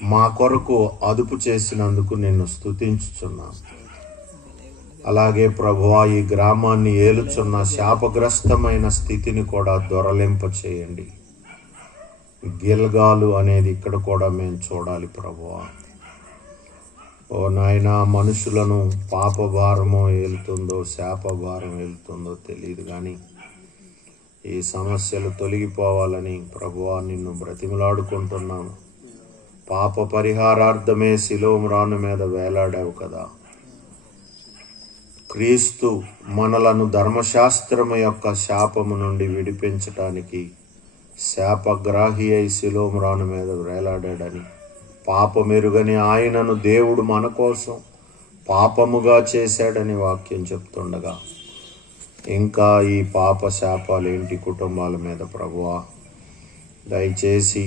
మా కొరకు అదుపు చేసినందుకు నిన్ను స్తుతించుచున్నాను. అలాగే ప్రభువా, ఈ గ్రామాన్ని ఏలుచున్న శాపగ్రస్తమైన స్థితిని కూడా దొరలింప చేయండి. గిల్గాలు అనేది ఇక్కడ కూడా మేము చూడాలి ప్రభువా. ఓ నాయనా, మనుషులను పాపభారమో ఏలుతుందో శాపభారం ఏలుతుందో తెలియదు, కానీ ఈ సమస్యలు తొలగిపోవాలని ప్రభువా నిన్ను బ్రతిమలాడుకుంటున్నాము. పాప పరిహారార్థమే శిలోము రాను మీద వేలాడావు కదా. క్రీస్తు మనలను ధర్మశాస్త్రము యొక్క శాపము నుండి విడిపించటానికి శాపగ్రాహి అయి శిలోము రాను మీద వేలాడాడని, పాపమెరుగని ఆయనను దేవుడు మన కోసం పాపముగా చేశాడని వాక్యం చెప్తుండగా, ఇంకా ఈ పాప శాపాలేంటి కుటుంబాల మీద ప్రభువా? దయచేసి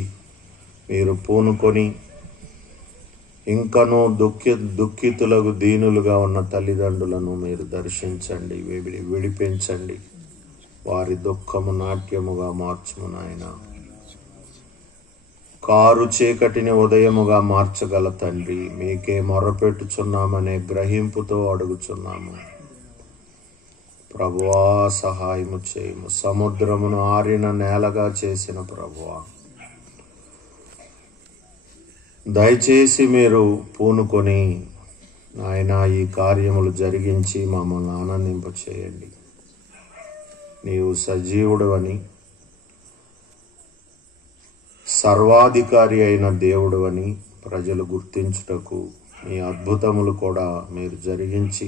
మీరు పూనుకొని ఇంకనూ దుఃఖితులకు దీనులుగా ఉన్న తల్లిదండ్రులను మీరు దర్శించండి, విడిపించండి. వారి దుఃఖము నాట్యముగా మార్చుము నాయన. కారు చీకటిని ఉదయముగా మార్చగల తండ్రి, మీకే మొర్రపెట్టుచున్నామనే గ్రహింపుతో అడుగుచున్నాము. ప్రభువా, సహాయము చేయము. సముద్రమును ఆరిన నేలగా చేసిన ప్రభువా, దయచేసి మీరు పూనుకొని నాయన ఈ కార్యములు జరిగించి మమ్మల్ని ఆనందింప చేయండి. నీవు సజీవుడవని, సర్వాధికారి అయిన దేవుడవని ప్రజలు గుర్తించుటకు మీ అద్భుతములు కూడా మీరు జరిగించి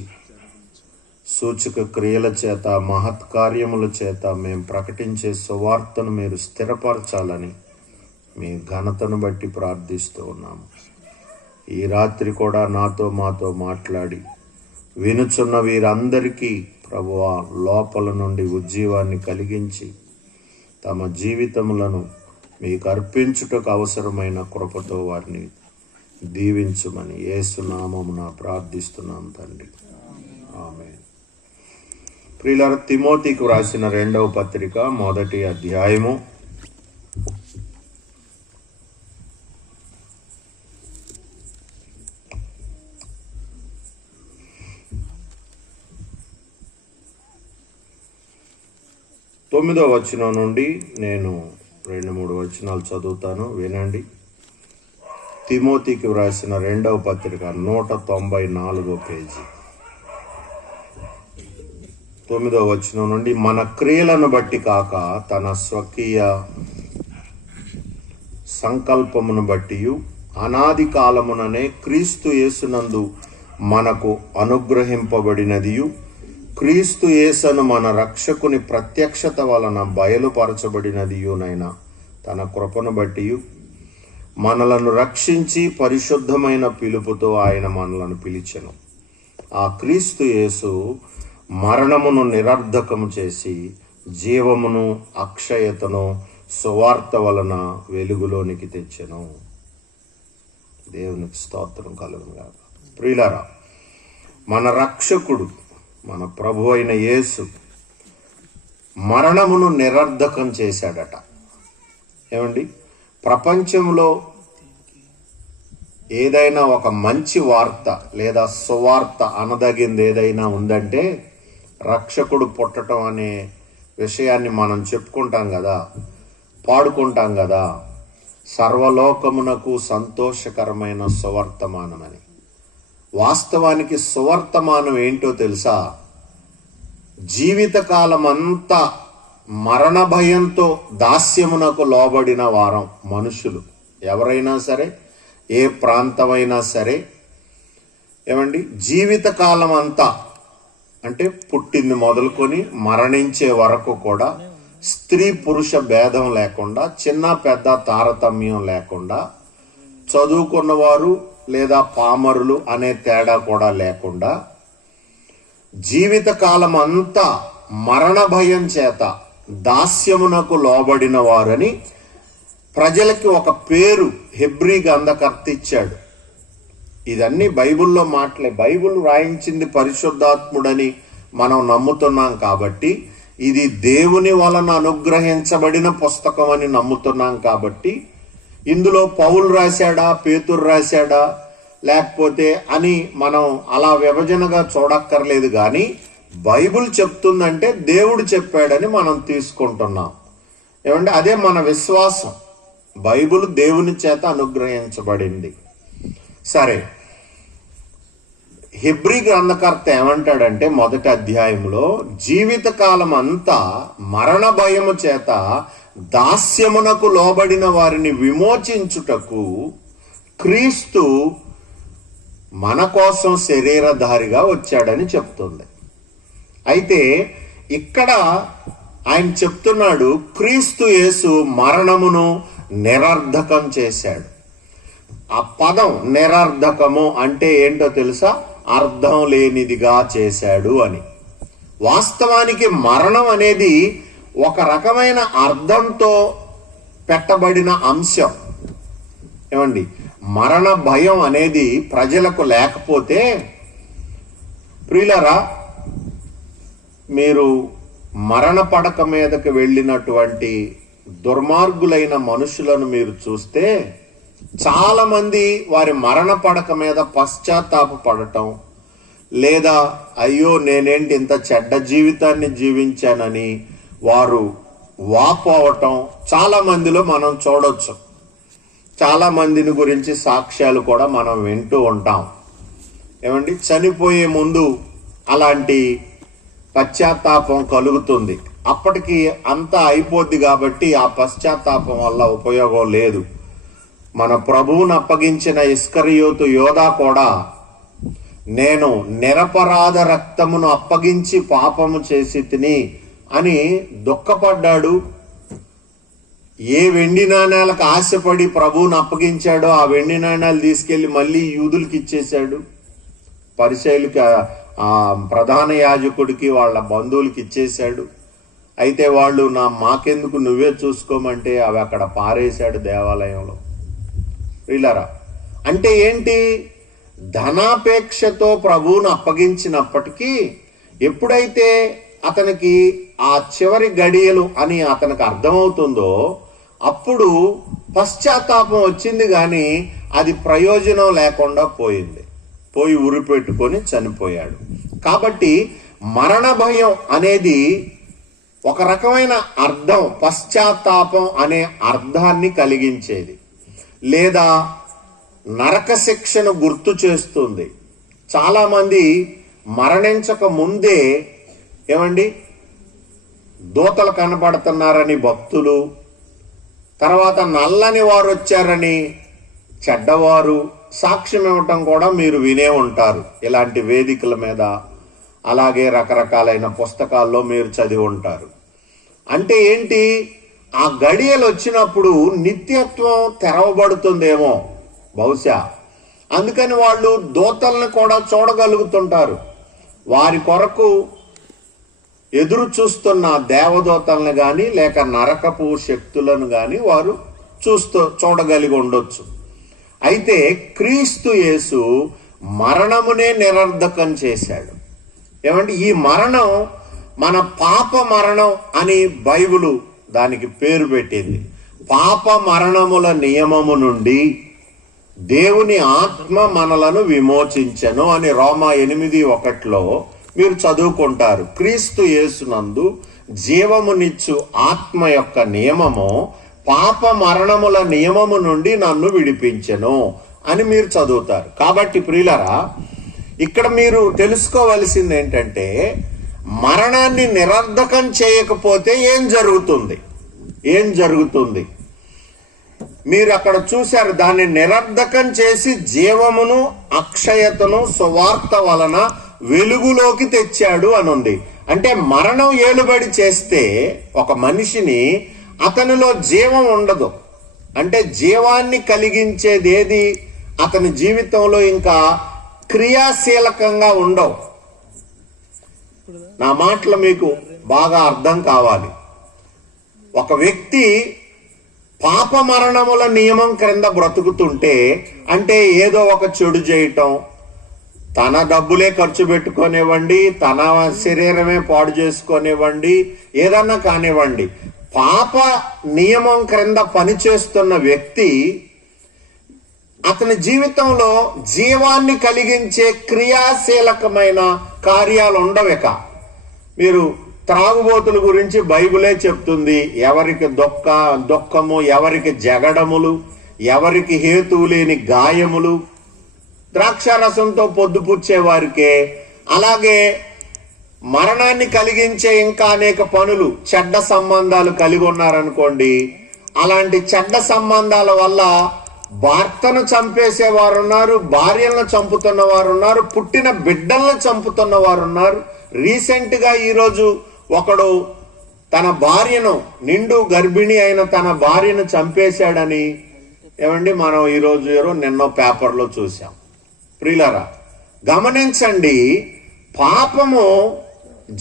సూచక క్రియల చేత, మహత్కార్యముల చేత మేము ప్రకటించే సువార్తను మీరు స్థిరపరచాలని మీ ఘనతను బట్టి ప్రార్థిస్తూ ఉన్నాము. ఈ రాత్రి కూడా మాతో మాట్లాడి వినుచున్న వీరందరికీ ప్రభువా లోపల నుండి ఉజ్జీవాన్ని కలిగించి తమ జీవితములను మీకు అర్పించుటకు అవసరమైన కృపతో వారిని దీవించుమని యేసు నామమున ప్రార్థిస్తున్నాం తండ్రి, ఆమేన్. ప్రియులారా, తిమోతికి వ్రాసిన 2వ పత్రిక 1వ అధ్యాయము 9వ వచనం నుండి నేను 2-3 వచనాలు చదువుతాను, వినండి. తిమోతికి వ్రాసిన 2వ పత్రిక 194వ పేజీ 9వ వచనం నుండి, మన క్రియలను బట్టి కాక తన స్వకీయ సంకల్పమును బట్టి అనాది కాలముననే క్రీస్తు యేసునందు మనకు అనుగ్రహింపబడినదియు, క్రీస్తు యేసును మన రక్షకుని ప్రత్యక్షత వలన బయలుపరచబడినదియునైనా తన కృపను బట్టి మనలను రక్షించి పరిశుద్ధమైన పిలుపుతో ఆయన మనలను పిలిచెను. ఆ క్రీస్తు యేసు మరణమును నిరర్ధకము చేసి జీవమును అక్షయతను సువార్త వలన వెలుగులోనికి తెచ్చెను. దేవునికి స్తోత్రం కలుగునుగాక. ప్రియులారా, మన రక్షకుడు, మన ప్రభు అయిన యేసు మరణమును నిరర్ధకం చేశాడట. ఏమండి, ప్రపంచంలో ఏదైనా ఒక మంచి వార్త లేదా సువార్త అనదగింది ఏదైనా ఉందంటే రక్షకుడు పుట్టడం అనే విషయాన్ని మనం చెప్పుకుంటాం కదా, పాడుకుంటాం కదా. సర్వలోకమునకు సంతోషకరమైన సువర్తమానమని. వాస్తవానికి సువర్తమానం ఏంటో తెలుసా? జీవితకాలం అంతా మరణ భయంతో దాస్యమునకు లోబడిన వారం మనుషులు ఎవరైనా సరే, ఏ ప్రాంతమైనా సరే. ఏమండి, జీవితకాలం అంతా అంటే పుట్టింది మొదలుకొని మరణించే వరకు కూడా స్త్రీ పురుష భేదం లేకుండా, చిన్న పెద్ద తారతమ్యం లేకుండా, చదువుకున్నవారు లేదా పామరులు అనే తేడా కూడా లేకుండా జీవితకాలం అంతా మరణ భయం చేత దాస్యమునకు లోబడిన వారని ప్రజలకి ఒక పేరు హెబ్రీ గ్రంథకర్త ఇచ్చాడు. ఇదన్నీ బైబిల్లో మాటలే. బైబిల్ రాయించింది పరిశుద్ధాత్ముడని మనం నమ్ముతున్నాం కాబట్టి, ఇది దేవుని వలన అనుగ్రహించబడిన పుస్తకం అని నమ్ముతున్నాం కాబట్టి, ఇందులో పౌలు రాశాడా, పేతురు రాశాడా, లేకపోతే అని మనం అలా విభజనగా చూడక్కర్లేదు. కానీ బైబిల్ చెప్తుందంటే దేవుడు చెప్పాడని మనం తీసుకుంటున్నాం. ఏమంటే అదే మన విశ్వాసం. బైబిల్ దేవుని చేత అనుగ్రహించబడింది. సరే, హెబ్రీ గ్రంథకర్త ఏమంటాడంటే మొదటి అధ్యాయంలో, జీవితకాలం అంతా మరణ భయము చేత దాస్యమునకు లోబడిన వారిని విమోచించుటకు క్రీస్తు మన కోసం శరీరధారిగా వచ్చాడని చెప్తుంది. అయితే ఇక్కడ ఆయన చెప్తున్నాడు, క్రీస్తు యేసు మరణమును నిరర్ధకం చేశాడు. ఆ పదం నిరర్ధకము అంటే ఏంటో తెలుసా? అర్థం లేనిదిగా చేశాడు అని. వాస్తవానికి మరణం అనేది ఒక రకమైన అర్థంతో పెట్టబడిన అంశం. ఏమండి, మరణ భయం అనేది ప్రజలకు లేకపోతే, ప్రియులరా, మీరు మరణ పడక మీదకి వెళ్ళినటువంటి దుర్మార్గులైన మనుషులను మీరు చూస్తే చాలా మంది వారి మరణ పడక మీద పశ్చాత్తాప పడటం, లేదా అయ్యో నేనేంటి ఇంత చెడ్డ జీవితాన్ని జీవించానని వారు వాపోవటం చాలా మందిలో మనం చూడొచ్చు. చాలా మందిని గురించి సాక్ష్యాలు కూడా మనం వింటూ ఉంటాం. ఏమండి, చనిపోయే ముందు అలాంటి పశ్చాత్తాపం కలుగుతుంది. అప్పటికి అంతా అయిపోద్ది కాబట్టి ఆ పశ్చాత్తాపం వల్ల ఉపయోగం లేదు. మన ప్రభువును అప్పగించిన ఇస్కరియోతు యోధా కూడా నేను నిరపరాధ రక్తమును అప్పగించి పాపము చేసి తిని అని దుఃఖపడ్డాడు. ఏ వెండి నాణ్యాలకు ఆశపడి ప్రభువును అప్పగించాడో ఆ వెండి నాణ్యాలు తీసుకెళ్లి మళ్ళీ యూదులకి ఇచ్చేశాడు. పరిసయ్యులకి, ఆ ప్రధాన యాజకుడికి, వాళ్ళ బంధువులకి ఇచ్చేశాడు. అయితే వాళ్ళు మాకెందుకు నువ్వే చూసుకోమంటే అవి అక్కడ పారేశాడు దేవాలయంలో. వీళ్ళరా అంటే ఏంటి? ధనాపేక్షతో ప్రభువును అప్పగించినప్పటికీ ఎప్పుడైతే అతనికి ఆ చివరి గడియలు అని అతనికి అర్థమవుతుందో అప్పుడు పశ్చాత్తాపం వచ్చింది, కానీ అది ప్రయోజనం లేకుండా పోయి ఉరిపెట్టుకొని చనిపోయాడు. కాబట్టి మరణ భయం అనేది ఒక రకమైన అర్థం, పశ్చాత్తాపం అనే అర్థాన్ని కలిగించేది, లేదా నరక శిక్షను గుర్తు చేస్తుంది. చాలా మంది మరణించక ముందే ఏమండి దూతలు కనబడుతున్నారని భక్తులు, తర్వాత నల్లని వారు వచ్చారని చెడ్డవారు సాక్ష్యం ఇవ్వటం కూడా మీరు వినే ఉంటారు ఇలాంటి వేదికల మీద, అలాగే రకరకాలైన పుస్తకాల్లో మీరు చదివి ఉంటారు. అంటే ఏంటి? ఆ గడియలు వచ్చినప్పుడు నిత్యత్వం తెరవబడుతుందేమో బహుశా, అందుకని వాళ్ళు దూతల్ని కూడా చూడగలుగుతుంటారు. వారి కొరకు ఎదురు చూస్తున్న దేవదూతల్ని కానీ లేక నరకపు శక్తులను కానీ వారు చూడగలిగి ఉండొచ్చు. అయితే క్రీస్తు యేసు మరణమునే నిరర్ధకం చేశాడు. ఏమంటే ఈ మరణం మన పాప మరణం అని బైబిలు దానికి పేరు పెట్టింది. పాప మరణముల నియమము నుండి దేవుని ఆత్మ మనలను విమోచించెను అని రోమా 8:1 మీరు చదువుకుంటారు. క్రీస్తు యేసునందు జీవమునిచ్చు ఆత్మ యొక్క నియమము పాప మరణముల నియమము నుండి నన్ను విడిపించెను అని మీరు చదువుతారు. కాబట్టి ప్రియులరా, ఇక్కడ మీరు తెలుసుకోవలసింది ఏంటంటే, మరణాన్ని నిరర్ధకం చేయకపోతే ఏం జరుగుతుంది? మీరు అక్కడ చూశారు, దాన్ని నిరర్ధకం చేసి జీవమును అక్షయతను సువార్త వలన వెలుగులోకి తెచ్చాడు అని ఉంది. అంటే మరణం ఏలుబడి చేస్తే ఒక మనిషిని, అతనిలో జీవం ఉండదు. అంటే జీవాన్ని కలిగించేది ఏది అతని జీవితంలో ఇంకా క్రియాశీలకంగా ఉండవు. నా మాటలు మీకు బాగా అర్థం కావాలి. ఒక వ్యక్తి పాప మరణముల నియమం క్రింద బ్రతుకుతుంటే, అంటే ఏదో ఒక చెడు చేయటం, తన డబ్బులే ఖర్చు పెట్టుకోనివ్వండి, తన శరీరమే పాడు చేసుకోనివ్వండి, ఏదన్నా కానివ్వండి, పాప నియమం క్రింద పనిచేస్తున్న వ్యక్తి అతని జీవితంలో జీవాన్ని కలిగించే క్రియాశీలకమైన కార్యాలు ఉండవిక. మీరు త్రాగుబోతుల గురించి బైబిలే చెప్తుంది. ఎవరికి దుఃఖము, ఎవరికి జగడములు, ఎవరికి హేతువు లేని గాయములు, ద్రాక్షారసంతో పొద్దుపుచ్చే వారికే. అలాగే మరణాన్ని కలిగించే ఇంకా అనేక పనులు, చెడ్డ సంబంధాలు కలిగి ఉన్నారనుకోండి, అలాంటి చెడ్డ సంబంధాల వల్ల భర్తను చంపేసే వారు ఉన్నారు, భార్యలను చంపుతున్న వారు ఉన్నారు, పుట్టిన బిడ్డలను చంపుతున్న వారు ఉన్నారు. రీసెంట్ గా ఈరోజు ఒకడు తన భార్యను, నిండు గర్భిణి అయిన తన భార్యను చంపేశాడని మనం ఈరోజు నిన్నో పేపర్లో చూసాం. ప్రియులారా, గమనించండి, పాపము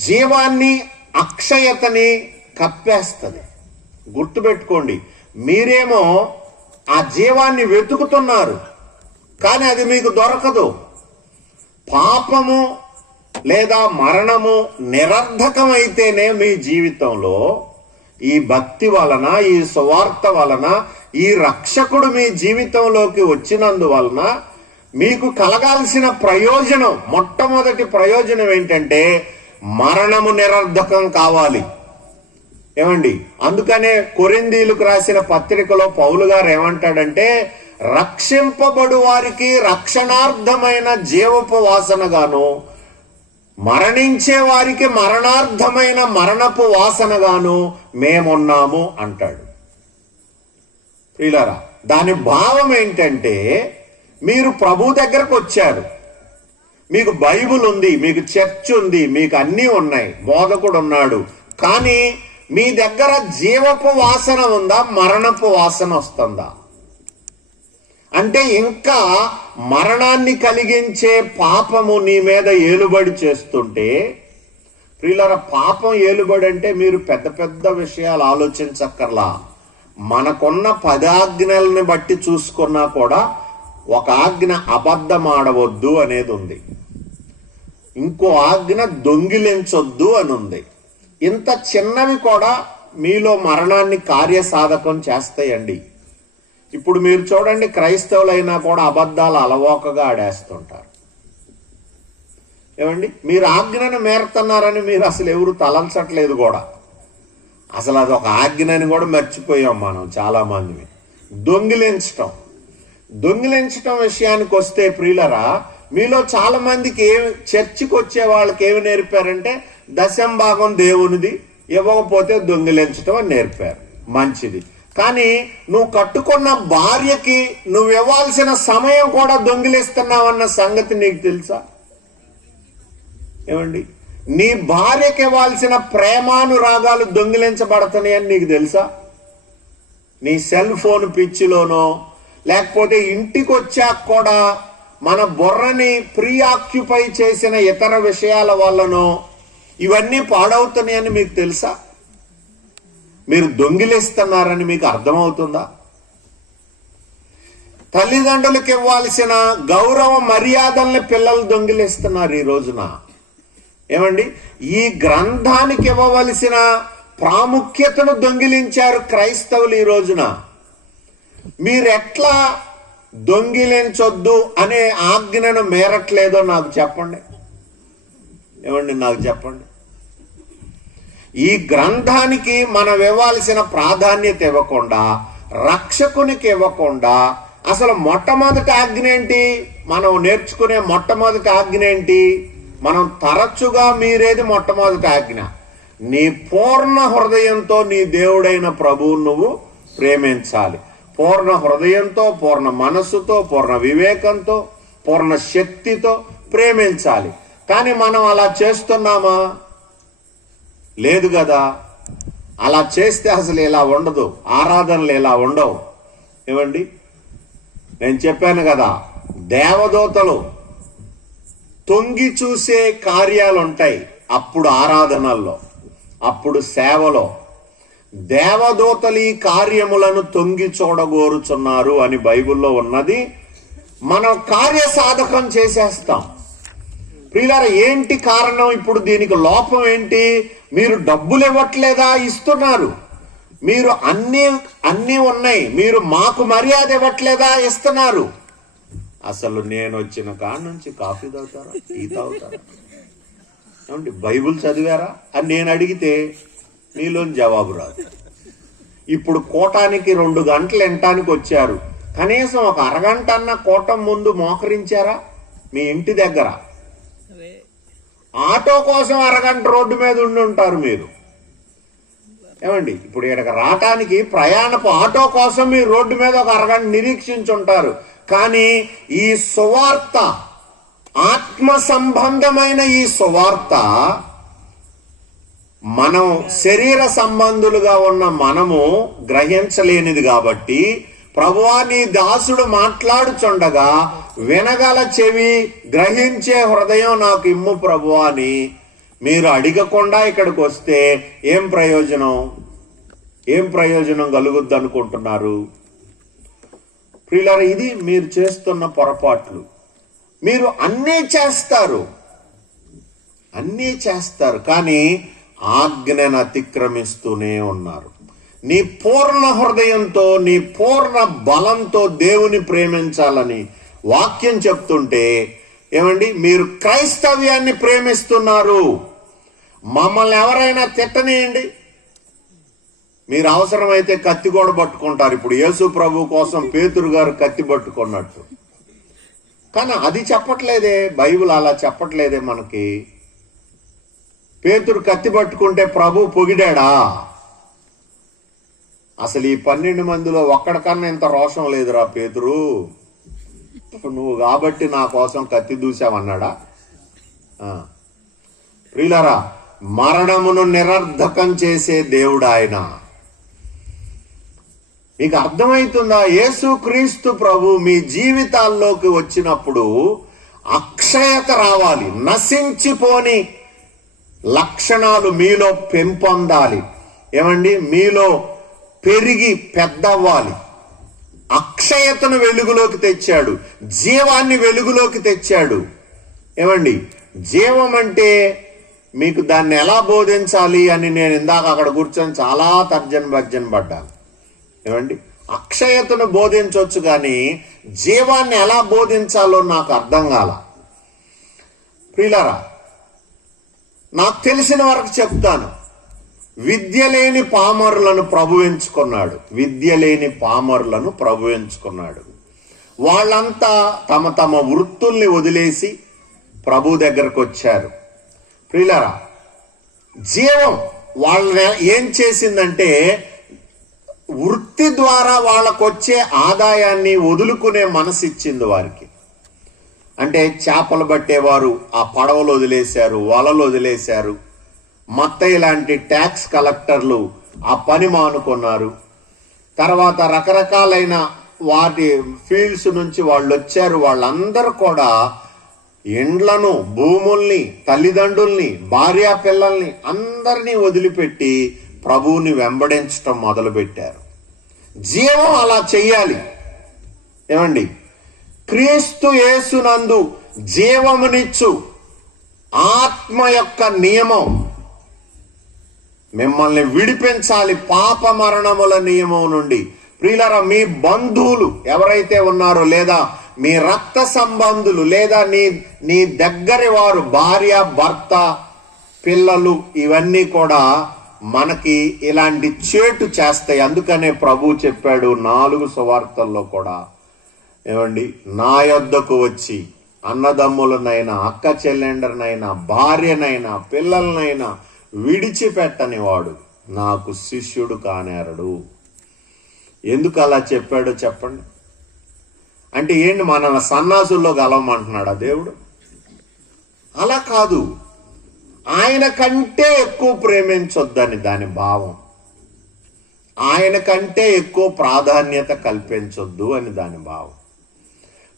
జీవాన్ని, అక్షయతని కప్పేస్తుంది. గుర్తుపెట్టుకోండి, మీరేమో ఆ జీవాన్ని వెతుకుతున్నారు, కానీ అది మీకు దొరకదు. పాపము లేదా మరణము నిరర్ధకమైతేనే మీ జీవితంలో ఈ భక్తి వలన, ఈ సువార్త వలన, ఈ రక్షకుడు మీ జీవితంలోకి వచ్చినందువలన మీకు కలగాల్సిన ప్రయోజనం, మొట్టమొదటి ప్రయోజనం ఏంటంటే మరణము నిరర్ధకం కావాలి. అందుకనే కొరింథీయులకు రాసిన పత్రికలో పౌలు గారు ఏమంటాడంటే, రక్షింపబడు వారికి రక్షణార్థమైన జీవపు వాసనగాను, మరణించే వారికి మరణార్థమైన మరణపు వాసనగాను మేమున్నాము అంటాడు. ప్రియులారా, దాని భావం ఏంటంటే, మీరు ప్రభు దగ్గరకు వచ్చారు, మీకు బైబిల్ ఉంది, మీకు చర్చ్ ఉంది, మీకు అన్నీ ఉన్నాయి, బోధకుడు ఉన్నాడు, కానీ మీ దగ్గర జీవపు వాసన ఉందా, మరణపు వాసన వస్తుందా? అంటే ఇంకా మరణాన్ని కలిగించే పాపము నీ మీద ఏలుబడి చేస్తుంటే, ప్రియులారా, పాపం ఏలుబడి అంటే మీరు పెద్ద పెద్ద విషయాలు ఆలోచించక్కర్లా. మనకున్న 10 ఆజ్ఞల్ని బట్టి చూసుకున్నా కూడా ఒక ఆజ్ఞ అబద్ధం ఆడవద్దు అనేది ఉంది, ఇంకో ఆజ్ఞ దొంగిలించొద్దు అని ఉంది. ఇంత చిన్నవి కూడా మీలో మరణాన్ని కార్యసాధకం చేస్తాయండి. ఇప్పుడు మీరు చూడండి, క్రైస్తవులైనా కూడా అబద్ధాలు అలవోకగా ఆడేస్తుంటారు. మీరు ఆజ్ఞను మేరుతున్నారని మీరు అసలు ఎవరు తలంచట్లేదు కూడా. అసలు అది ఒక ఆజ్ఞని కూడా మర్చిపోయాం మనం చాలా మంది. దొంగిలించటం విషయానికి వస్తే ప్రియులరా, మీలో చాలా మందికి చర్చికి వచ్చే వాళ్ళకి ఏమి నేర్పారంటే, దశంభాగం దేవునిది, ఇవ్వకపోతే దొంగిలించటం అని నేర్పారు. మంచిది, కానీ నువ్వు కట్టుకున్న భార్యకి నువ్వు ఇవ్వాల్సిన సమయం కూడా దొంగిలిస్తున్నావన్న సంగతి నీకు తెలుసా? నీ భార్యకి ఇవ్వాల్సిన ప్రేమానురాగాలు దొంగిలించబడుతున్నాయని నీకు తెలుసా? నీ సెల్ ఫోన్ పిచ్చిలోనో, లేకపోతే ఇంటికి వచ్చాక కూడా మన బుర్రని ప్రీఆక్యుపై చేసిన ఇతర విషయాల వల్లనో ఇవన్నీ పాడవుతున్నాయని మీకు తెలుసా? మీరు దొంగిలిస్తున్నారని మీకు అర్థమవుతుందా? తల్లిదండ్రులకు ఇవ్వాల్సిన గౌరవ మర్యాదల్ని పిల్లలు దొంగిలిస్తున్నారు ఈ రోజున. ఈ గ్రంథానికి ఇవ్వవలసిన ప్రాముఖ్యతను దొంగిలించారు క్రైస్తవులు ఈ రోజున. మీరెట్లా దొంగిలించొద్దు అనే ఆజ్ఞను మేరట్లేదో నాకు చెప్పండి. నాకు చెప్పండి. ఈ గ్రంథానికి మనం ఇవ్వాల్సిన ప్రాధాన్యత ఇవ్వకుండా, రక్షకునికి ఇవ్వకుండా, అసలు మొట్టమొదటి ఆజ్ఞ ఏంటి? మనం నేర్చుకునే మొట్టమొదటి ఆజ్ఞ ఏంటి? మనం తరచుగా మీరేది మొట్టమొదటి ఆజ్ఞ? నీ పూర్ణ హృదయంతో నీ దేవుడైన ప్రభువును నువ్వు ప్రేమించాలి. పూర్ణ హృదయంతో, పూర్ణ మనస్సుతో, పూర్ణ వివేకంతో, పూర్ణ శక్తితో ప్రేమించాలి. కానీ మనం అలా చేస్తున్నామా? లేదు కదా. అలా చేస్తే అసలు ఇలా ఉండదు, ఆరాధనలు ఇలా ఉండవు. నేను చెప్పాను కదా, దేవదూతలు తొంగి చూసే కార్యాలు ఉంటాయి అప్పుడు ఆరాధనల్లో, అప్పుడు సేవలో. దేవదూతలు ఈ కార్యములను తొంగి చూడగోరుచున్నారు అని బైబిల్లో ఉన్నది. మనం కార్యసాధకం చేసేస్తాం. ప్రియులారా, ఏంటి కారణం? ఇప్పుడు దీనికి లోపం ఏంటి? మీరు డబ్బులు ఇవ్వట్లేదా? ఇస్తున్నారు. మీరు అన్నీ ఉన్నాయి, మీరు మాకు మర్యాద ఇవ్వట్లేదా? ఇస్తున్నారు. అసలు నేను వచ్చిన కాడ నుంచి కాఫీ తాగుతారా, టీ తాగుతారా, ఏమండి బైబుల్ చదివారా అని నేను అడిగితే మీలోని జవాబు రాదు. ఇప్పుడు కోటానికి 2 గంటలు వినటానికి వచ్చారు, కనీసం ఒక అరగంట అన్న కోటం ముందు మోకరించారా? మీ ఇంటి దగ్గర ఆటో కోసం అరగంట రోడ్డు మీద ఉండి ఉంటారు మీరు. ఏమండి ఇప్పుడు ఇక్కడికి రావటానికి ప్రయాణపు ఆటో కోసం మీరు రోడ్డు మీద ఒక అరగంట నిరీక్షించుంటారు. కానీ ఈ సువార్త, ఆత్మ సంబంధమైన ఈ సువార్త మనం శరీర సంబంధులుగా ఉన్న మనము గ్రహించలేనిది కాబట్టి, ప్రభువా నీ దాసుడు మాట్లాడుచుండగా వినగల చెవి, గ్రహించే హృదయం నాకు ఇమ్ము ప్రభువా అని మీరు అడగకుండా ఇక్కడికి వస్తే ఏం ప్రయోజనం కలుగుద్ది అనుకుంటున్నారు? ప్రియులారా, ఇది మీరు చేస్తున్న పొరపాట్లు. మీరు అన్నీ చేస్తారు కానీ ఆజ్ఞను అతిక్రమిస్తూనే ఉన్నారు. నీ పూర్ణ హృదయంతో, నీ పూర్ణ బలంతో దేవుని ప్రేమించాలని వాక్యం చెప్తుంటే, ఏమండి మీరు క్రైస్తవ్యాన్ని ప్రేమిస్తున్నారు. మమ్మల్ని ఎవరైనా తిట్టనీయండి, మీరు అవసరమైతే కత్తి కూడా పట్టుకుంటారు. ఇప్పుడు యేసు ప్రభు కోసం పేతురు గారు కత్తి పట్టుకున్నట్టు. కానీ అది చెప్పట్లేదే, బైబిల్ అలా చెప్పట్లేదే మనకి. పేతురు కత్తి పట్టుకుంటే ప్రభు పొగిడాడా? అసలు ఈ 12 మందిలో ఒక్కడికన్నా ఇంత రోషం లేదురా పేతురు, నువ్వు కాబట్టి నా కోసం కత్తి దూసావన్నాడా? ప్రియులారా, మరణమును నిరర్ధకం చేసే దేవుడు ఆయన. మీకు అర్థమవుతుందా? యేసుక్రీస్తు ప్రభు మీ జీవితాల్లోకి వచ్చినప్పుడు అక్షయత రావాలి, నశించిపోని లక్షణాలు మీలో పెంపొందాలి. ఏమండి మీలో పెరిగి పెద్దవ్వాలి. అక్షయతను వెలుగులోకి తెచ్చాడు, జీవాన్ని వెలుగులోకి తెచ్చాడు. ఏమండి జీవం అంటే మీకు దాన్ని ఎలా బోధించాలి అని నేను ఇందాక అక్కడ కూర్చొని చాలా తర్జన పడ్డాను. ఏమండి అక్షయతను బోధించవచ్చు కానీ జీవాన్ని ఎలా బోధించాలో నాకు అర్థం కాల. ప్రియులారా, నాకు తెలిసిన వరకు చెప్తాను. విద్య లేని పామరులను ప్రభు ఎంచుకున్నాడు. వాళ్ళంతా తమ వృత్తుల్ని వదిలేసి ప్రభు దగ్గరకు వచ్చారు. ప్రియులారా, జీవం వాళ్ళని ఏం చేసిందంటే వృత్తి ద్వారా వాళ్ళకొచ్చే ఆదాయాన్ని వదులుకునే మనసు ఇచ్చింది వారికి. అంటే చేపలు పట్టేవారు ఆ పడవలు వదిలేశారు, వలలు వదిలేశారు. మత్తయి లాంటి ట్యాక్స్ కలెక్టర్లు ఆ పని మానుకున్నారు. తర్వాత రకరకాలైన వాటి ఫీల్డ్స్ నుంచి వాళ్ళు వచ్చారు. వాళ్ళందరూ కూడా ఇండ్లను, భూముల్ని, తల్లిదండ్రుల్ని, భార్యా పిల్లల్ని అందరినీ వదిలిపెట్టి ప్రభువుని వెంబడించటం మొదలుపెట్టారు. జీవం అలా చెయ్యాలి. ఏమండి క్రీస్తు యేసునందు జీవమునిచ్చు ఆత్మ యొక్క నియమం మిమ్మల్ని విడిపించాలి పాప మరణముల నియమం నుండి. ప్రియులారా, మీ బంధువులు ఎవరైతే ఉన్నారో, లేదా మీ రక్త సంబంధులు, లేదా నీ దగ్గరి వారు, భార్య, భర్త, పిల్లలు, ఇవన్నీ కూడా మనకి ఇలాంటి చేటు చేస్తాయి. అందుకనే ప్రభు చెప్పాడు 4 సువార్తల్లో కూడా, ఏమండి నా యొద్దకు వచ్చి అన్నదమ్ములనైనా, అక్క చెల్లెండర్నైనా, భార్యనైనా, పిల్లలనైనా విడిచిపెట్టని వాడు నాకు శిష్యుడు కానేరడు. ఎందుకు అలా చెప్పాడో చెప్పండి. అంటే ఏంటి, మనల్ని సన్నాసుల్లో గలవమంటున్నాడా దేవుడు? అలా కాదు. ఆయన కంటే ఎక్కువ ప్రేమించొద్దని దాని భావం. ఆయన కంటే ఎక్కువ ప్రాధాన్యత కల్పించొద్దు అని దాని భావం.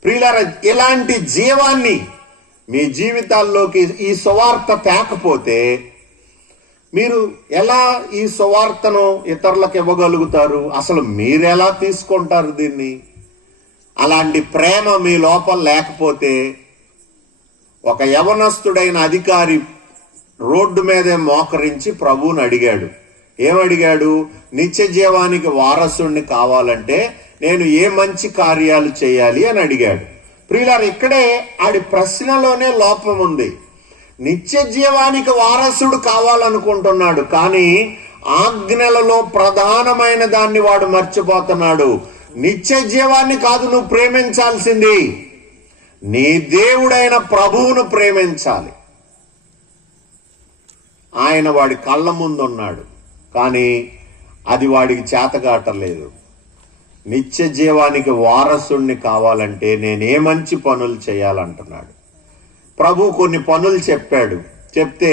ప్రియులారా, ఇలాంటి జీవాన్ని మీ జీవితాల్లోకి ఈ సువార్త తేకపోతే మీరు ఎలా ఈ సువార్తను ఇతరులకు ఇవ్వగలుగుతారు? అసలు మీరెలా తీసుకుంటారు దీన్ని? అలాంటి ప్రేమ మీ లోపల లేకపోతే, ఒక యవనస్తుడైన అధికారి రోడ్డు మీదే మోకరించి ప్రభువుని అడిగాడు, ఏమడిగాడు? నిత్య జీవానికి వారసుడిని కావాలంటే నేను ఏ మంచి కార్యాలు చేయాలి అని అడిగాడు. ప్రియులారా, ఇక్కడే ఆడి ప్రశ్నలోనే లోపం ఉంది. నిత్య జీవానికి వారసుడు కావాలనుకుంటున్నాడు, కానీ ఆజ్ఞలలో ప్రధానమైన దాన్ని వాడు మర్చిపోతున్నాడు. నిత్య జీవాన్ని కాదు నువ్వు ప్రేమించాల్సింది, నీ దేవుడైన ప్రభువును ప్రేమించాలి. ఆయన వాడి కళ్ళ ముందు ఉన్నాడు, కానీ అది వాడికి చేతగాటలేదు. నిత్య జీవానికి వారసుణ్ణి కావాలంటే నేనే మంచి పనులు చేయాలంటున్నాడు. ప్రభు కొన్ని పనులు చెప్పాడు, చెప్తే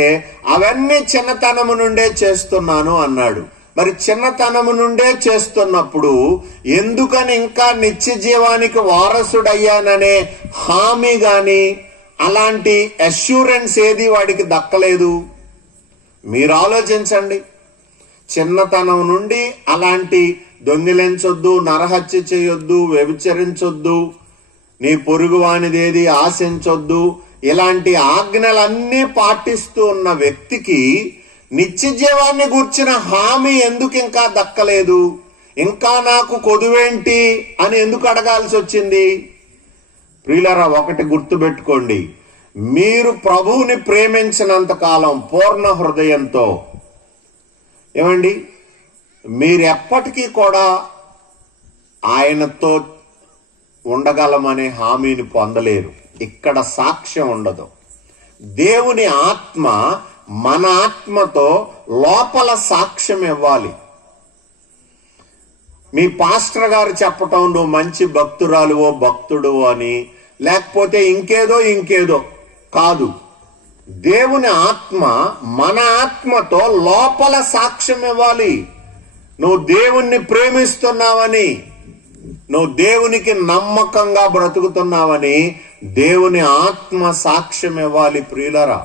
అవన్నీ చిన్నతనము నుండే చేస్తున్నాను అన్నాడు. మరి చిన్నతనము నుండే చేస్తున్నప్పుడు ఎందుకని ఇంకా నిత్య జీవానికి వారసుడయ్యాననే హామీ గాని అలాంటి అష్యూరెన్స్ ఏది వాడికి దక్కలేదు? మీరు ఆలోచించండి. చిన్నతనం నుండి అలాంటి దొంగిలించొద్దు, నరహత్య చేయొద్దు, వ్యభిచరించొద్దు, నీ పొరుగువానిదేది ఆశించొద్దు, ఇలాంటి ఆజ్ఞలన్నీ పాటిస్తూ ఉన్న వ్యక్తికి నిత్య జీవాన్ని గూర్చిన హామీ ఎందుకు ఇంకా దక్కలేదు? ఇంకా నాకు కొదువేంటి అని ఎందుకు అడగాల్సి వచ్చింది? ప్రియులారా, ఒకటి గుర్తుపెట్టుకోండి, మీరు ప్రభువుని ప్రేమించినంత కాలం పూర్ణ హృదయంతో, ఏమండి, మీరు ఎప్పటికీ కూడా ఆయనతో ఉండగలమనే హామీని పొందలేరు. ఇక్కడ సాక్ష్యం ఉండదు. దేవుని ఆత్మ మన ఆత్మతో లోపల సాక్ష్యం ఇవ్వాలి. మీ పాస్టర్ గారు చెప్పటం నువ్వు మంచి భక్తురాలువో భక్తుడు అని, లేకపోతే ఇంకేదో కాదు. దేవుని ఆత్మ మన ఆత్మతో లోపల సాక్ష్యం ఇవ్వాలి. నువ్వు దేవుణ్ణి ప్రేమిస్తున్నావని, నువ్వు దేవునికి నమ్మకంగా బ్రతుకుతున్నావని దేవుని ఆత్మ సాక్ష్యం ఇవ్వాలి. ప్రియులరా,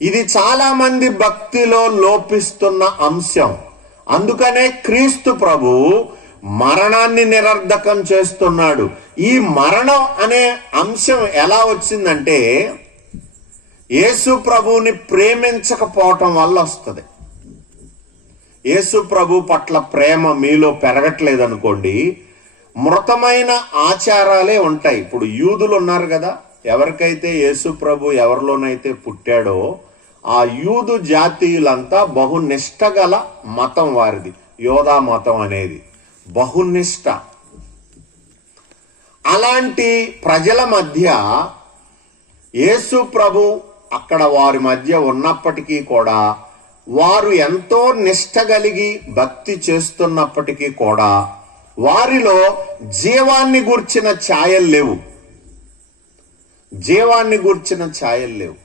ఇది చాలా మంది భక్తిలో లోపిస్తున్న అంశం. అందుకనే క్రీస్తు ప్రభు మరణాన్ని నిరర్ధకం చేస్తున్నాడు. ఈ మరణం అనే అంశం ఎలా వచ్చిందంటే యేసు ప్రభువుని ప్రేమించకపోవటం వల్ల వస్తుంది. యేసు ప్రభు పట్ల ప్రేమ మీలో పెరగట్లేదనుకోండి, మృతమైన ఆచారాలే ఉంటాయి. ఇప్పుడు యూదులు ఉన్నారు కదా, ఎవరికైతే యేసు ప్రభు ఎవరిలోనైతే పుట్టాడో ఆ యూదు జాతీయులంతా బహునిష్ట గల మతం వారిది. యోధా మతం అనేది బహునిష్ట. అలాంటి ప్రజల మధ్య యేసు ప్రభు అక్కడ వారి మధ్య ఉన్నప్పటికీ కూడా వారు ఎంతో నిష్ఠ కలిగి భక్తి చేస్తున్నప్పటికీ కూడా వారిలో జీవాన్ని గూర్చిన ఛాయలు లేవు. జీవాన్ని గూర్చిన ఛాయలు లేవు.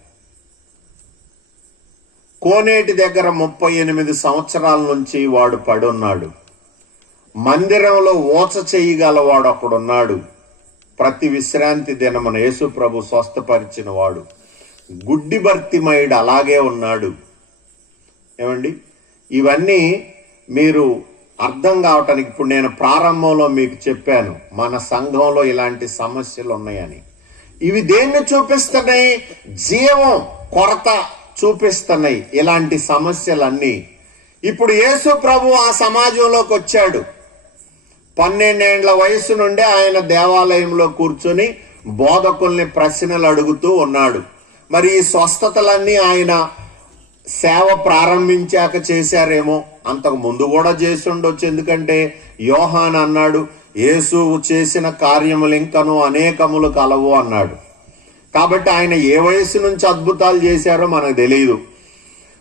కోనేటి దగ్గర 38 సంవత్సరాల నుంచి వాడు పడున్నాడు. మందిరంలో ఓచ చేయగలవాడు అక్కడున్నాడు. ప్రతి విశ్రాంతి దినమున యేసు ప్రభు స్వస్థపరిచిన వాడు. గుడ్డి భర్తిమయుడు అలాగే ఉన్నాడు. ఏమండి, ఇవన్నీ మీరు అర్థం కావటానికి ఇప్పుడు నేను ప్రారంభంలో మీకు చెప్పాను, మన సంఘంలో ఇలాంటి సమస్యలు ఉన్నాయని. ఇవి దేన్ని చూపిస్తున్నాయి? జీవం కొరత చూపిస్తున్నాయి ఇలాంటి సమస్యలన్నీ. ఇప్పుడు యేసు ప్రభు ఆ సమాజంలోకి వచ్చాడు. 12 ఏండ్ల వయసు నుండి ఆయన దేవాలయంలో కూర్చొని బోధకుల్ని ప్రశ్నలు అడుగుతూ ఉన్నాడు. మరి ఈ స్వస్థతలన్నీ ఆయన సేవ ప్రారంభించాక చేశారేమో, అంతకు ముందు కూడా చేసి ఉండొచ్చు. ఎందుకంటే యోహాన్ అన్నాడు, యేసు చేసిన కార్యములు ఇంకను అనేకములు కలవు అన్నాడు. కాబట్టి ఆయన ఏ వయసు నుంచి అద్భుతాలు చేశారో మనకు తెలియదు.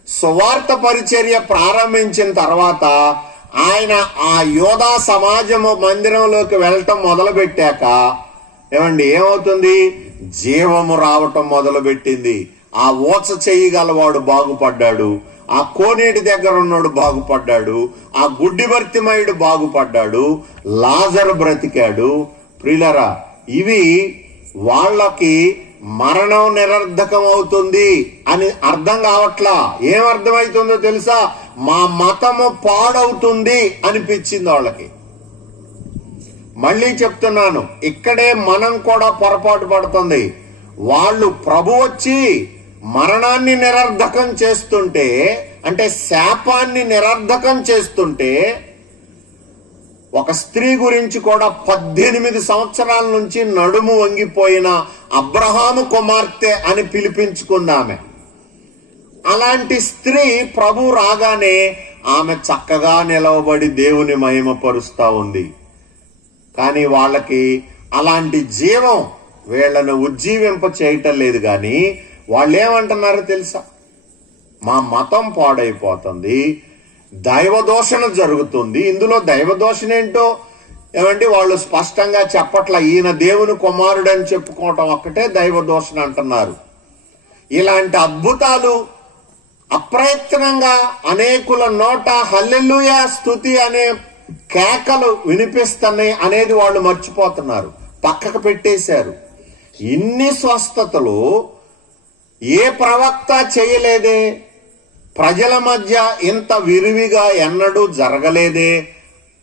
సువార్త పరిచర్య ప్రారంభించిన తర్వాత ఆయన ఆ యోధా సమాజము మందిరంలోకి వెళ్ళటం మొదలు పెట్టాక ఏమవుతుంది? జీవము రావటం మొదలు పెట్టింది. ఆ ఓచ చేయగలవాడు బాగుపడ్డాడు, ఆ కోనేటి దగ్గర ఉన్నాడు బాగుపడ్డాడు, ఆ గుడ్డి భర్తిమయుడు బాగుపడ్డాడు, లాజరు బ్రతికాడు. ప్రియులరా, ఇవి వాళ్ళకి మరణం నిరర్ధకం అవుతుంది అని అర్థం కావట్లా. ఏం అర్థమవుతుందో తెలుసా? మా మతము పాడవుతుంది అనిపించింది వాళ్ళకి. మళ్ళీ చెప్తున్నాను, ఇక్కడే మనం కూడా పొరపాటు పడుతుంది. వాళ్ళు ప్రభు వచ్చి మరణాన్ని నిరర్ధకం చేస్తుంటే, అంటే శాపాన్ని నిరర్ధకం చేస్తుంటే, ఒక స్త్రీ గురించి కూడా 18 సంవత్సరాల నుంచి నడుము వంగిపోయిన అబ్రహాము కుమార్తె అని పిలిపించుకుందామె. అలాంటి స్త్రీ ప్రభు రాగానే ఆమె చక్కగా నిలవబడి దేవుని మహిమపరుస్తా ఉంది. కానీ వాళ్ళకి అలాంటి జీవం వీళ్ళను ఉజ్జీవింప చేయటం లేదు. కానీ వాళ్ళు ఏమంటున్నారో తెలుసా? మా మతం పాడైపోతుంది, దైవదోషణ జరుగుతుంది. ఇందులో దైవదోషణ ఏంటో ఏమంటే వాళ్ళు స్పష్టంగా చెప్పట్ల. ఈయన దేవుని కుమారుడు అని చెప్పుకోవటం ఒక్కటే దైవదోషణ అంటున్నారు. ఇలాంటి అద్భుతాలు అప్రయత్నంగా అనేకుల నోట హల్లెలూయా స్తుతి అనే కేకలు వినిపిస్తున్నాయి అనేది వాళ్ళు మర్చిపోతున్నారు, పక్కకు పెట్టేశారు. ఇన్ని స్వస్థతలు ఏ ప్రవక్త చేయలేదే, ప్రజల మధ్య ఇంత విరివిగా ఎన్నడూ జరగలేదే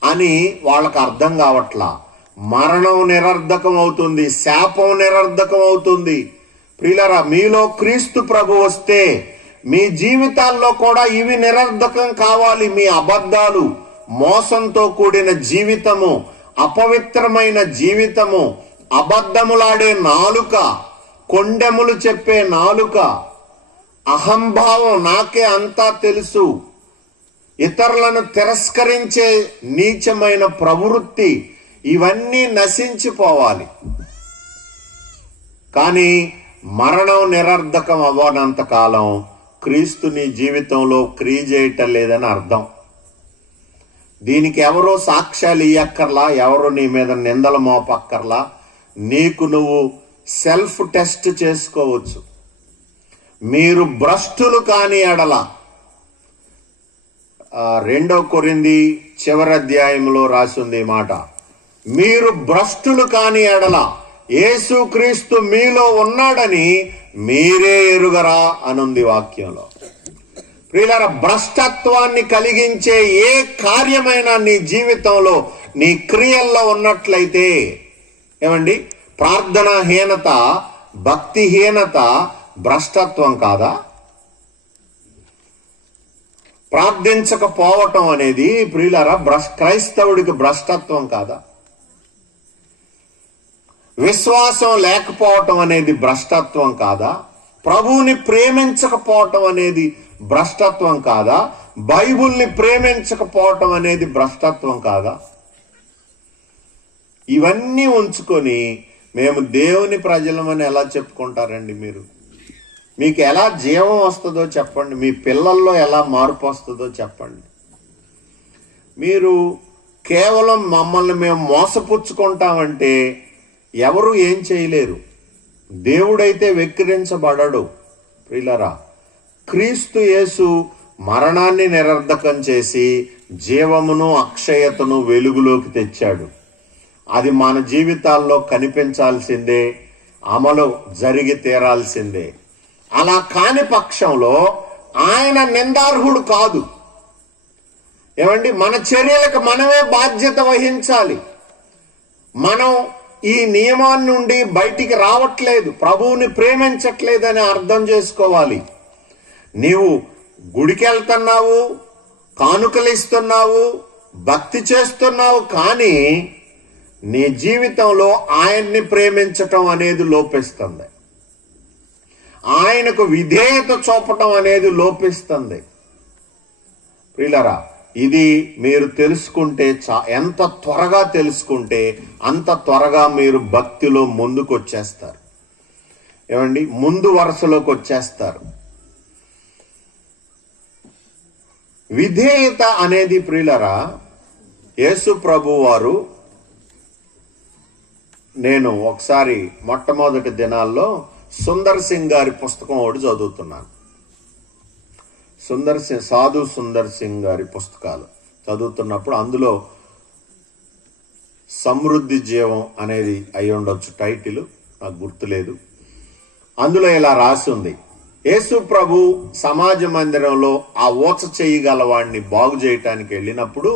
అని వాళ్ళకు అర్థం కావట్లా. మరణం నిరర్ధకం అవుతుంది, శాపం నిరర్ధకం అవుతుంది. ప్రియులారా, మీలో క్రీస్తు ప్రభు వస్తే మీ జీవితాల్లో కూడా ఇవి నిరర్ధకం కావాలి. మీ అబద్ధాలు, మోసంతో కూడిన జీవితము, అపవిత్రమైన జీవితము, అబద్ధములాడే నాలుక, కొండెములు చెప్పే నాలుక, అహంభావం, నాకే అంతా తెలుసు, ఇతరులను తిరస్కరించే నీచమైన ప్రవృత్తి, ఇవన్నీ నశించిపోవాలి. కానీ మరణం నిరర్ధకం అవ్వనంత కాలం క్రీస్తు నీ జీవితంలో క్రియ చేయటం లేదని అర్థం. దీనికి ఎవరో సాక్ష్యాలు ఇయ్యక్కర్లా, ఎవరు నీ మీద నిందలు మోపక్కర్లా. నీకు నువ్వు సెల్ఫ్ టెస్ట్ చేసుకోవచ్చు. మీరు భ్రష్టులు కాని ఎడల, 2 కొరింథీ చివరి అధ్యాయంలో రాసింది మాట, మీరు భ్రష్టులు కాని ఎడల యేసుక్రీస్తు మీలో ఉన్నాడని మీరే ఎరుగరా అనుంది వాక్యంలో. ప్రియులారా, భ్రష్టత్వాన్ని కలిగించే ఏ కార్యమైనా నీ జీవితంలో, నీ క్రియల్లో ఉన్నట్లయితే, ఏమండి, ప్రార్థనాహీనత, భక్తిహీనత భ్రష్టత్వం కాదా? ప్రార్థించకపోవటం అనేది ప్రియులారా క్రైస్తవుడికి భ్రష్టత్వం కాదా? విశ్వాసం లేకపోవటం అనేది భ్రష్టత్వం కాదా? ప్రభువుని ప్రేమించకపోవటం అనేది భ్రష్టత్వం కాదా? బైబుల్ని ప్రేమించకపోవటం అనేది భ్రష్టత్వం కాదా? ఇవన్నీ ఉంచుకొని మేము దేవుని ప్రజలమని ఎలా చెప్పుకుంటారండి? మీకు ఎలా జీవం వస్తుందో చెప్పండి, మీ పిల్లల్లో ఎలా మార్పు వస్తుందో చెప్పండి. మీరు కేవలం మమ్మల్ని మేము మోసపుచ్చుకుంటామంటే ఎవరు ఏం చేయలేరు. దేవుడైతే వెక్కిరించబడడు. ప్రియులారా, క్రీస్తు యేసు మరణాన్ని నిరర్ధకం చేసి జీవమును అక్షయతను వెలుగులోకి తెచ్చాడు. అది మన జీవితాల్లో కనిపించాల్సిందే, అమలు జరిగి తీరాల్సిందే. అలా కాని పక్షంలో ఆయన నిందార్హుడు కాదు. ఏమండి, మన చర్యలకు మనమే బాధ్యత వహించాలి. మనం ఈ నియమాన్ని నుండి బయటికి రావట్లేదు, ప్రభువుని ప్రేమించట్లేదని అర్థం చేసుకోవాలి. నీవు గుడికి వెళ్తున్నావు, కానుకలు ఇస్తున్నావు, భక్తి చేస్తున్నావు, కానీ నీ జీవితంలో ఆయన్ని ప్రేమించటం అనేది లోపిస్తుంది. ఆయనకు విధేయత చూపటం అనేది లోపిస్తుంది. ప్రియులారా, ఇది మీరు తెలుసుకుంటే, ఎంత త్వరగా తెలుసుకుంటే అంత త్వరగా మీరు భక్తిలో ముందుకు వచ్చేస్తారు. ఏమండి, ముందు వరుసలోకి వచ్చేస్తారు. విధేయత అనేది ప్రియులారా, యేసు ప్రభు వారు, నేను ఒకసారి మొట్టమొదటి దినాల్లో సుందర్ సింగ్ గారి పుస్తకం ఒకటి చదువుతున్నాను. సాధు సుందర్ సింగ్ గారి పుస్తకాలు చదువుతున్నప్పుడు అందులో సమృద్ధి జీవం అనేది అయి ఉండొచ్చు టైటిల్, నాకు గుర్తులేదు. అందులో ఇలా రాసి ఉంది, యేసు ప్రభు సమాజ మందిరంలో ఆ ఓచ చేయగలవాడిని బాగు చేయటానికి వెళ్ళినప్పుడు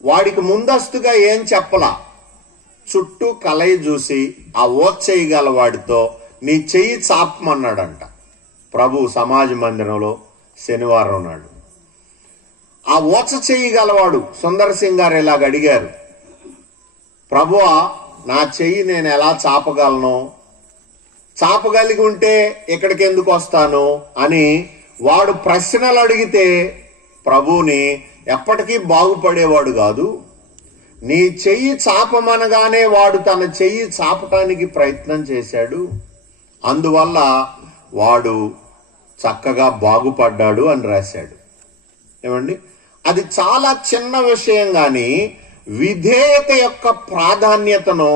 వాడికి ముందస్తుగా ఏం చెప్పలా, చుట్టూ కలయి చూసి ఆ ఓచ చేయగలవాడితో నీ చెయ్యి చాపమన్నాడంట ప్రభు సమాజ మందిరంలో శనివారం నాడు. ఆ ఓచ చెయ్యి గలవాడు సుందర్ సింగ్ గారు ఇలాగ అడిగారు, ప్రభువా నా చెయ్యి నేను ఎలా చాపగలను, చాపగలిగి ఉంటే ఇక్కడికి ఎందుకు వస్తాను అని వాడు ప్రశ్నలు అడిగితే ప్రభువుని ఎప్పటికీ బాగుపడేవాడు కాదు. నీ చెయ్యి చాపమనగానే వాడు తన చెయ్యి చాపటానికి ప్రయత్నం చేశాడు, అందువల్ల వాడు చక్కగా బాగుపడ్డాడు అని రాశాడు. ఏమండి, అది చాలా చిన్న విషయం, కానీ విధేయత యొక్క ప్రాధాన్యతను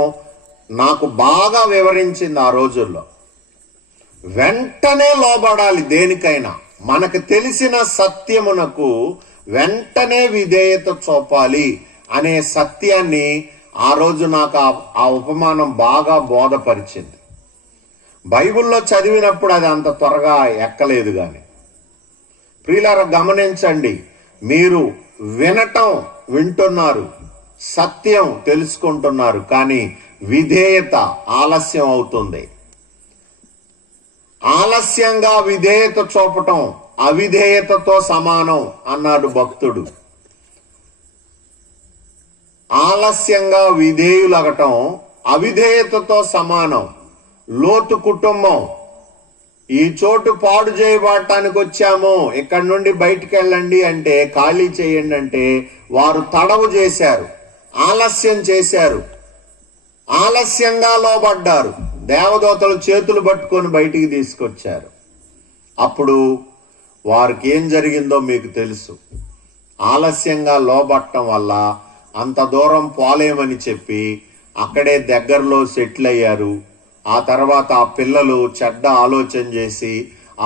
నాకు బాగా వివరించింది ఆ రోజుల్లో. వెంటనే లోబడాలి దేనికైనా, మనకు తెలిసిన సత్యమునకు వెంటనే విధేయత చూపాలి అనే సత్యాన్ని ఆ రోజు నాకు ఆ ఉపమానం బాగా బోధపరిచింది. బైబిల్లో చదివినప్పుడు అది అంత త్వరగా ఎక్కలేదు. కానీ ప్రియులారా గమనించండి, మీరు వింటున్నారు, సత్యం తెలుసుకుంటున్నారు, కానీ విధేయత ఆలస్యం అవుతుంది. ఆలస్యంగా విధేయత చూపటం అవిధేయతతో సమానం అన్నాడు భక్తుడు. ఆలస్యంగా విధేయులగటం అవిధేయతతో సమానం. లోతు కుటుంబం, ఈ చోటు పాడు చేయబడటానికి వచ్చాము, ఇక్కడి నుండి బయటికి వెళ్ళండి అంటే, ఖాళీ చేయండి అంటే వారు తడవు చేశారు, ఆలస్యం చేశారు, ఆలస్యంగా లోబడ్డారు. దేవదూతలు చేతులు పట్టుకొని బయటికి తీసుకొచ్చారు. అప్పుడు వారికి ఏం జరిగిందో మీకు తెలుసు. ఆలస్యంగా లోబట్టం వల్ల అంత దూరం పోలేమని చెప్పి అక్కడే దగ్గరలో సెటిల్ అయ్యారు. ఆ తర్వాత ఆ పిల్లలు చెడ్డ ఆలోచన చేసి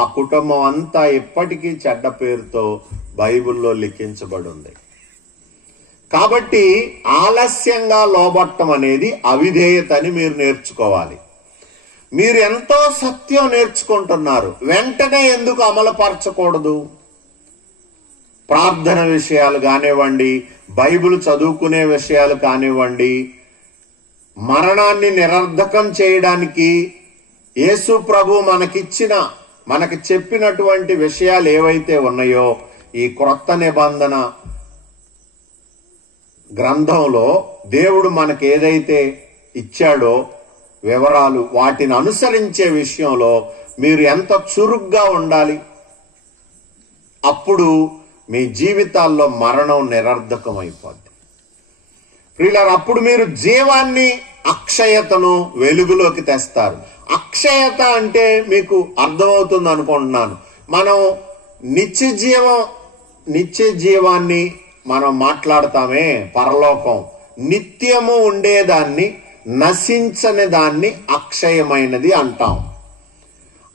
ఆ కుటుంబం అంతా ఇప్పటికీ చెడ్డ పేరుతో బైబిల్లో లిఖించబడి ఉంది. కాబట్టి ఆలస్యంగా లోబట్టం అనేది అవిధేయత అని మీరు నేర్చుకోవాలి. మీరు ఎంతో సత్యం నేర్చుకుంటున్నారు, వెంటనే ఎందుకు అమలుపరచకూడదు? ప్రార్థన విషయాలు కానివ్వండి, బైబిల్ చదువుకునే విషయాలు కానివ్వండి, మరణాన్ని నిరర్ధకం చేయడానికి యేసు ప్రభు మనకి చెప్పినటువంటి విషయాలు ఏవైతే ఉన్నాయో ఈ క్రొత్త నిబంధన గ్రంథంలో దేవుడు మనకి ఏదైతే ఇచ్చాడో వివరాలు, వాటిని అనుసరించే విషయంలో మీరు ఎంత చురుగ్గా ఉండాలి. అప్పుడు మీ జీవితాల్లో మరణం నిరర్ధకం అయిపోద్ది. ప్రియులారా, అప్పుడు మీరు జీవాన్ని, అక్షయతను వెలుగులోకి తెస్తారు. అక్షయత అంటే మీకు అర్థమవుతుంది అనుకుంటున్నాను. మనం నిత్య జీవాన్ని మనం మాట్లాడతామే, పరలోకం, నిత్యము ఉండేదాన్ని, నశించని దాన్ని అక్షయమైనది అంటాం.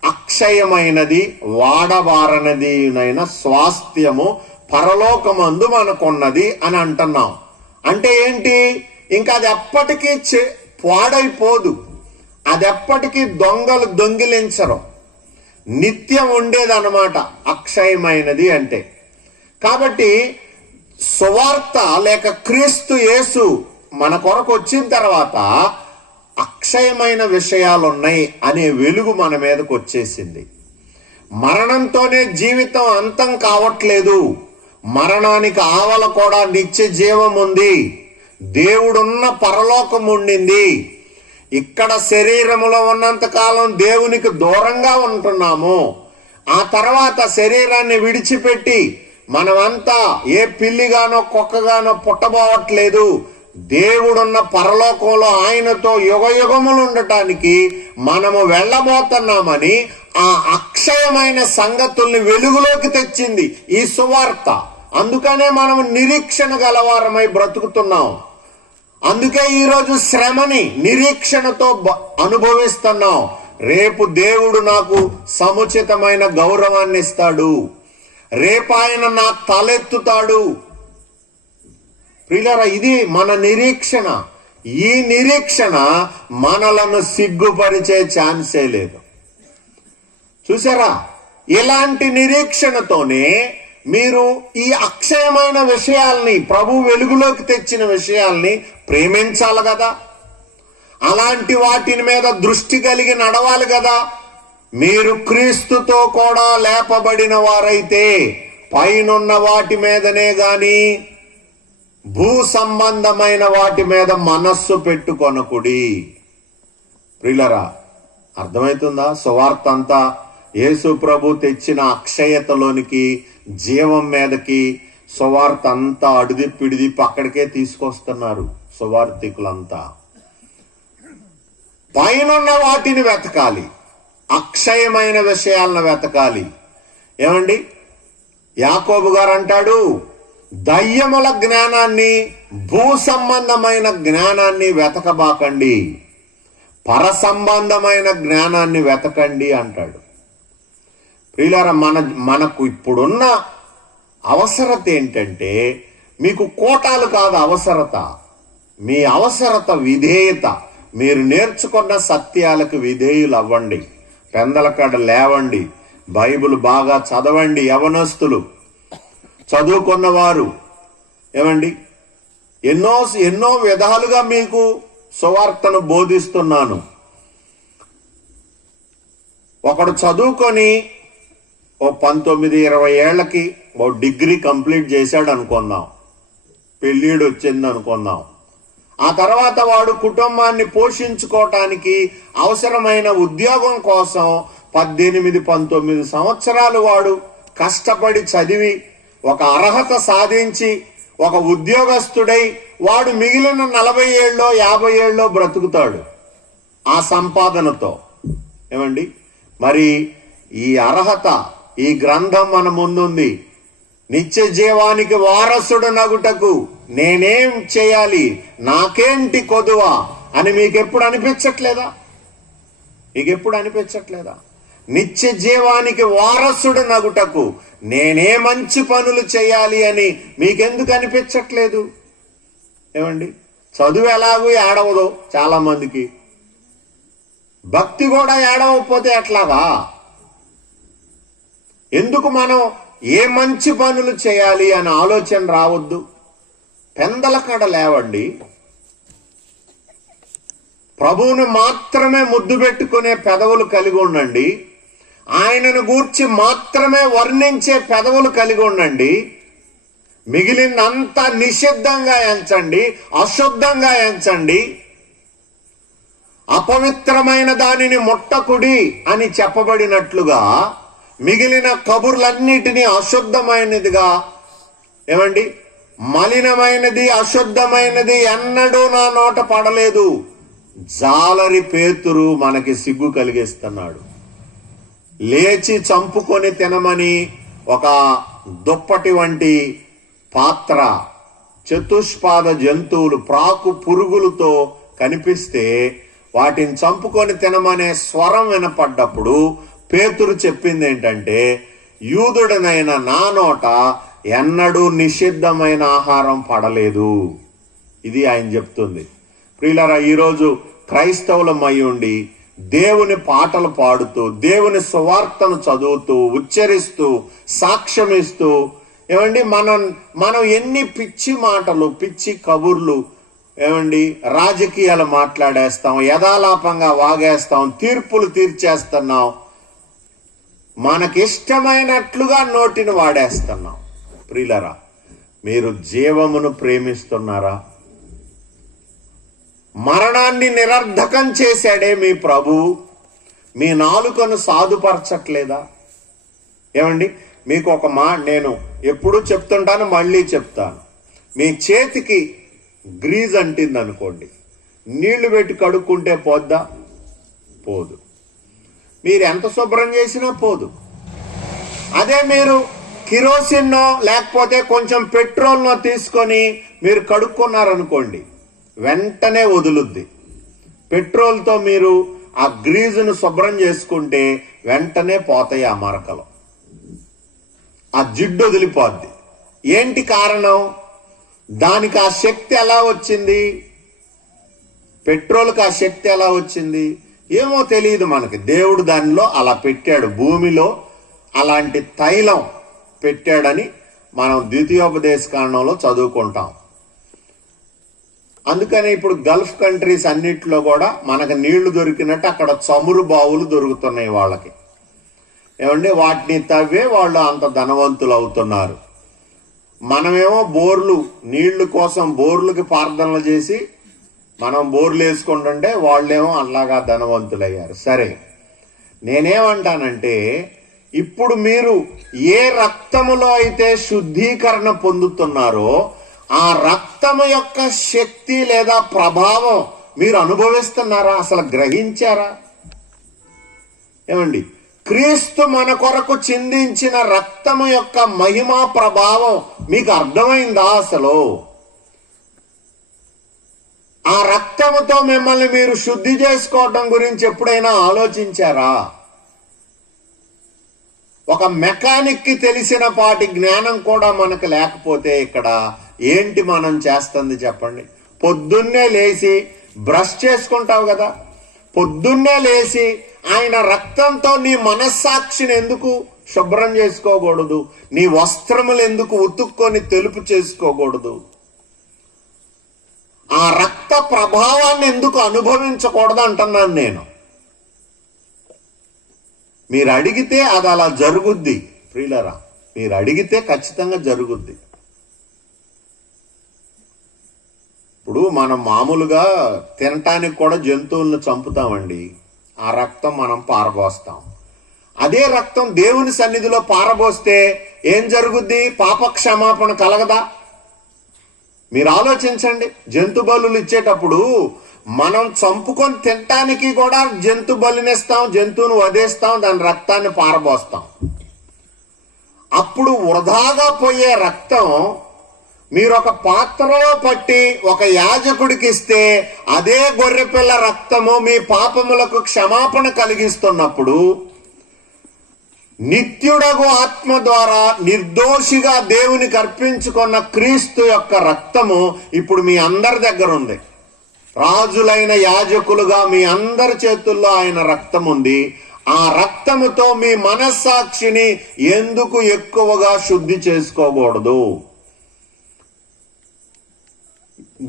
అక్షయమైనది, వాడబారనది అయిన స్వాస్థ్యము పరలోకమందు మనకున్నది అని అంటున్నాం. అంటే ఏంటి? ఇంకా అది ఎప్పటికీ పాడైపోదు, అది ఎప్పటికీ దొంగలు దొంగిలించరు, నిత్యం ఉండేదన్నమాట అక్షయమైనది అంటే. కాబట్టి సువార్త లేక క్రీస్తు యేసు మన కొరకు వచ్చిన తర్వాత అక్షయమైన విషయాలు ఉన్నాయి అనే వెలుగు మన మీదకు వచ్చేసింది. మరణంతోనే జీవితం అంతం కావట్లేదు, మరణానికి ఆవల కూడా నిత్య జీవం ఉంది, దేవుడున్న పరలోకం ఉండింది. ఇక్కడ శరీరములో ఉన్నంత కాలం దేవునికి దూరంగా ఉంటున్నాము. ఆ తర్వాత శరీరాన్ని విడిచిపెట్టి మనమంతా ఏ పిల్లిగానో కుక్కగానో పుట్టబోవట్లేదు. దేవుడున్న పరలోకంలో ఆయనతో యుగయుగములు ఉండటానికి మనము వెళ్ళబోతున్నామని ఆ అక్షయమైన సంగతుల్ని వెలుగులోకి తెచ్చింది ఈ సువార్త. అందుకనే మనం నిరీక్షణ గలవారమై బ్రతుకుతున్నాం. అందుకే ఈరోజు శ్రమని నిరీక్షణతో అనుభవిస్తున్నాం. రేపు దేవుడు నాకు సముచితమైన గౌరవాన్ని ఇస్తాడు, రేపు ఆయన నా తలెత్తుతాడు. ప్రియులారా, ఇది మన నిరీక్షణ. ఈ నిరీక్షణ మనలను సిగ్గుపరిచే ఛాన్సే లేదు. చూసారా, ఇలాంటి నిరీక్షణతోనే మీరు ఈ అక్షయమైన విషయాల్ని, ప్రభు వెలుగులోకి తెచ్చిన విషయాల్ని ప్రేమించాలి కదా. అలాంటి వాటి మీద దృష్టి కలిగి నడవాలి కదా. మీరు క్రీస్తుతో కూడా లేపబడిన వారైతే పైనున్న వాటి మీదనే గాని భూ సంబంధమైన వాటి మీద మనస్సు పెట్టుకొనకుడి. ప్రియులరా, అర్థమవుతుందా? సువార్త అంతా యేసు ప్రభు తెచ్చిన అక్షయతలోనికి, జీవం మీదకి సువార్త అంతా అడిదిప్పిడిదిప్పి అక్కడికే తీసుకొస్తున్నారు సువార్థికులంతా. పైనున్న వాటిని వెతకాలి, అక్షయమైన విషయాలను వెతకాలి. ఏమండి, యాకోబు గారు అంటాడు, దయ్యముల జ్ఞానాన్ని, భూ సంబంధమైన జ్ఞానాన్ని వెతకబాకండి, పర సంబంధమైన జ్ఞానాన్ని వెతకండి అంటాడు. ప్రియులారా, మనకు ఇప్పుడున్న అవసరత ఏంటంటే, మీకు కోటాలు కాదు అవసరత, మీ అవసరత విధేయత. మీరు నేర్చుకున్న సత్యాలకు విధేయులు అవ్వండి, పెందలకాడ లేవండి, బైబిల్ బాగా చదవండి. యవనస్తులు, చదువుకున్నవారు, ఏమండి, ఎన్నో విధాలుగా మీకు సువార్తను బోధిస్తున్నాను. ఒకడు చదువుకొని ఓ 19-20 ఏళ్లకి ఓ డిగ్రీ కంప్లీట్ చేశాడు అనుకుందాం, పెళ్ళిడు వచ్చింది అనుకుందాం. ఆ తర్వాత వాడు కుటుంబాన్ని పోషించుకోవటానికి అవసరమైన ఉద్యోగం కోసం 18-19 సంవత్సరాలు వాడు కష్టపడి చదివి ఒక అర్హత సాధించి ఒక ఉద్యోగస్తుడై వాడు మిగిలిన 40 ఏళ్ళలో 50 ఏళ్ళలో బ్రతుకుతాడు ఆ సంపాదనతో. ఏమండి, మరి ఈ అర్హత, ఈ గ్రంథం మన ముందుంది. నిత్య జీవానికి వారసుడు నగుటకు నేనేం చేయాలి, నాకేంటి కొదువా అని మీకెప్పుడు అనిపించట్లేదా? మీకెప్పుడు అనిపించట్లేదా? నిత్య జీవానికి వారసుడు నగుటకు నేనే మంచి పనులు చేయాలి అని మీకెందుకు అనిపించట్లేదు? ఏమండి, చదువు ఎలాగూ ఏడవదు చాలా మందికి, భక్తి కూడా ఏడవకపోతే ఎట్లాగా? ఎందుకు మనం ఏ మంచి పనులు చేయాలి అని ఆలోచన రావద్దు? పెందలకడ లేవండి, ప్రభువును మాత్రమే ముద్దు పెట్టుకునే పెదవులు కలిగి ఉండండి, ఆయనను గూర్చి మాత్రమే వర్ణించే పెదవులు కలిగి ఉండండి. మిగిలినంతా నిషిద్ధంగా ఎంచండి, అశుద్ధంగా ఎంచండి. అపవిత్రమైన దానిని ముట్టకుడి అని చెప్పబడినట్లుగా మిగిలిన కబుర్లన్నిటినీ అశుద్ధమైనదిగా, ఏమండి, మలినమైనది, అశుద్ధమైనది ఎన్నడూ నా నోట పడలేదు. జాలరి పేతురు మనకి సిగ్గు కలిగిస్తున్నాడు. లేచి చంపుకొని తినమని ఒక దుప్పటి వంటి పాత్ర, చతుష్పాద జంతువులు, ప్రాకు పురుగులతో కనిపిస్తే వాటిని చంపుకొని తినమనే స్వరం వినపడ్డప్పుడు పేతురు చెప్పింది ఏంటంటే, యూదుడనైన నా నోట ఎన్నడూ నిషిద్ధమైన ఆహారం పడలేదు. ఇది ఆయన చెప్తుంది. ప్రియులారా, ఈరోజు క్రైస్తవులమై ఉండి దేవుని పాటలు పాడుతూ, దేవుని సువార్తను చదువుతూ, ఉచ్చరిస్తూ, సాక్ష్యమిస్తూ, ఏమండి, మనం ఎన్ని పిచ్చి మాటలు, పిచ్చి కబుర్లు, ఏమండి, రాజకీయాలు మాట్లాడేస్తాం, యథాలాపంగా వాగేస్తాం, తీర్పులు తీర్చేస్తున్నాం, మనకిష్టమైనట్లుగా నోటిని వాడేస్తున్నాం. ప్రియులరా, మీరు జీవమును ప్రేమిస్తున్నారా? మరణాన్ని నిరర్ధకం చేశాడే మీ ప్రభు, మీ నాలుకను సాధుపరచట్లేదా? ఏమండి, మీకు ఒక నేను ఎప్పుడూ చెప్తుంటాను, మళ్ళీ చెప్తాను. మీ చేతికి గ్రీజ్ అంటింది అనుకోండి, నీళ్లు పెట్టి కడుక్కుంటే పోద్దా? పోదు. మీరు ఎంత శుభ్రం చేసినా పోదు. అదే మీరు కిరోసిన్నో లేకపోతే కొంచెం పెట్రోల్నో తీసుకొని మీరు కడుక్కున్నారనుకోండి, వెంటనే వదులుద్ది. పెట్రోల్తో మీరు ఆ గ్రీజును శుభ్రం చేసుకుంటే వెంటనే పోతాయి ఆ మరకలు, ఆ జిడ్డు వదిలిపోద్ది. ఏంటి కారణం? దానికి ఆ శక్తి ఎలా వచ్చింది? పెట్రోల్కి ఆ శక్తి ఎలా వచ్చింది? ఏమో తెలియదు మనకి. దేవుడు దానిలో అలా పెట్టాడు, భూమిలో అలాంటి తైలం పెట్టాడని మనం ద్వితీయోపదేశ కాండంలో చదువుకుంటాం. అందుకని ఇప్పుడు గల్ఫ్ కంట్రీస్ అన్నిట్లో కూడా మనకు నీళ్లు దొరికినట్టు అక్కడ చమురు బావులు దొరుకుతున్నాయి వాళ్ళకి. ఏమండి, వాటిని తవ్వే వాళ్ళు అంత ధనవంతులు అవుతున్నారు. మనమేమో బోర్లు, నీళ్లు కోసం బోర్లకి ప్రార్థనలు చేసి మనం బోర్లు వేసుకుంటుంటే వాళ్ళేమో అలాగా ధనవంతులయ్యారు. సరే, నేనేమంటానంటే ఇప్పుడు మీరు ఏ రక్తములో అయితే శుద్ధీకరణ పొందుతున్నారో ఆ రక్తము యొక్క శక్తి లేదా ప్రభావం మీరు అనుభవిస్తున్నారా? అసలు గ్రహించారా? ఏమండి, క్రీస్తు మన కొరకు చిందించిన రక్తము యొక్క మహిమా ప్రభావం మీకు అర్థమైందా? అసలు ఆ రక్తముతో మిమ్మల్ని మీరు శుద్ధి చేసుకోవడం గురించి ఎప్పుడైనా ఆలోచించారా? ఒక మెకానిక్ కి తెలిసిన పాటి జ్ఞానం కూడా మనకు లేకపోతే ఇక్కడ ఏంటి మనం చేస్తుంది చెప్పండి? పొద్దున్నే లేచి బ్రష్ చేసుకుంటావు కదా, పొద్దున్నే లేచి ఆయన రక్తంతో నీ మనస్సాక్షిని ఎందుకు శుభ్రం చేసుకోకూడదు? నీ వస్త్రములు ఎందుకు ఉతుక్కొని తెలుపు చేసుకోకూడదు? ఆ రక్త ప్రభావాన్ని ఎందుకు అనుభవించకూడదు అంటున్నాను నేను. మీరు అడిగితే అది అలా జరుగుద్ది ప్రియులరా, మీరు అడిగితే ఖచ్చితంగా జరుగుద్ది. ఇప్పుడు మనం మామూలుగా తినటానికి కూడా జంతువులను చంపుతామండి, ఆ రక్తం మనం పారబోస్తాం. అదే రక్తం దేవుని సన్నిధిలో పారబోస్తే ఏం జరుగుద్ది? పాప క్షమాపణ కలగదా? మీరు ఆలోచించండి. జంతు బలులు ఇచ్చేటప్పుడు మనం చంపుకొని తినటానికి కూడా జంతు బలినిస్తాం, జంతువును వధేస్తాం, దాని రక్తాన్ని పారబోస్తాం. అప్పుడు వృధాగా పోయే రక్తం మీరు ఒక పాత్రలో పట్టి ఒక యాజకుడికి ఇస్తే అదే గొర్రెపిల్ల రక్తము మీ పాపములకు క్షమాపణ కలిగిస్తున్నప్పుడు నిత్యుడగు ఆత్మ ద్వారా నిర్దోషిగా దేవునికి అర్పించుకున్న క్రీస్తు యొక్క రక్తము ఇప్పుడు మీ అందరి దగ్గర ఉంది. రాజులైన యాజకులుగా మీ అందరి చేతుల్లో ఆయన రక్తం ఉంది. ఆ రక్తముతో మీ మనస్సాక్షిని ఎందుకు ఎక్కువగా శుద్ధి చేసుకోకూడదు?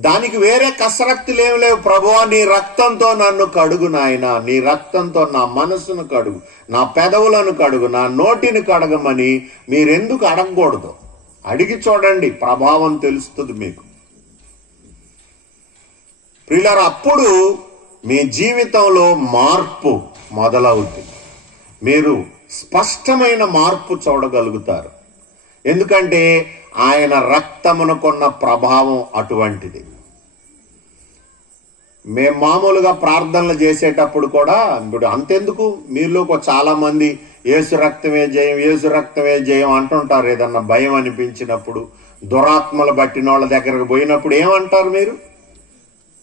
దానికి వేరే కసరత్తులు ఏమి లేవు. ప్రభువా, నీ రక్తంతో నన్ను కడుగు నాయనా, నీ రక్తంతో నా మనసును కడుగు, నా పెదవులను కడుగు, నా నోటిని కడగమని మీరెందుకు అడగకూడదు? అడిగి చూడండి, ప్రభావం తెలుస్తుంది మీకు. ప్రియులారా, అప్పుడు మీ జీవితంలో మార్పు మొదలవుతుంది. మీరు స్పష్టమైన మార్పు చూడగలుగుతారు. ఎందుకంటే ఆయన రక్తమునకున్న ప్రభావం అటువంటిది. మేము మామూలుగా ప్రార్థనలు చేసేటప్పుడు కూడా ఇప్పుడు అంతెందుకు, మీలో చాలా మంది యేసు రక్తమే జయం, యేసు రక్తమే జయం అంటుంటారు. ఏదన్నా భయం అనిపించినప్పుడు, దురాత్మలు బట్టిన వాళ్ళ దగ్గరకు పోయినప్పుడు ఏమంటారు మీరు?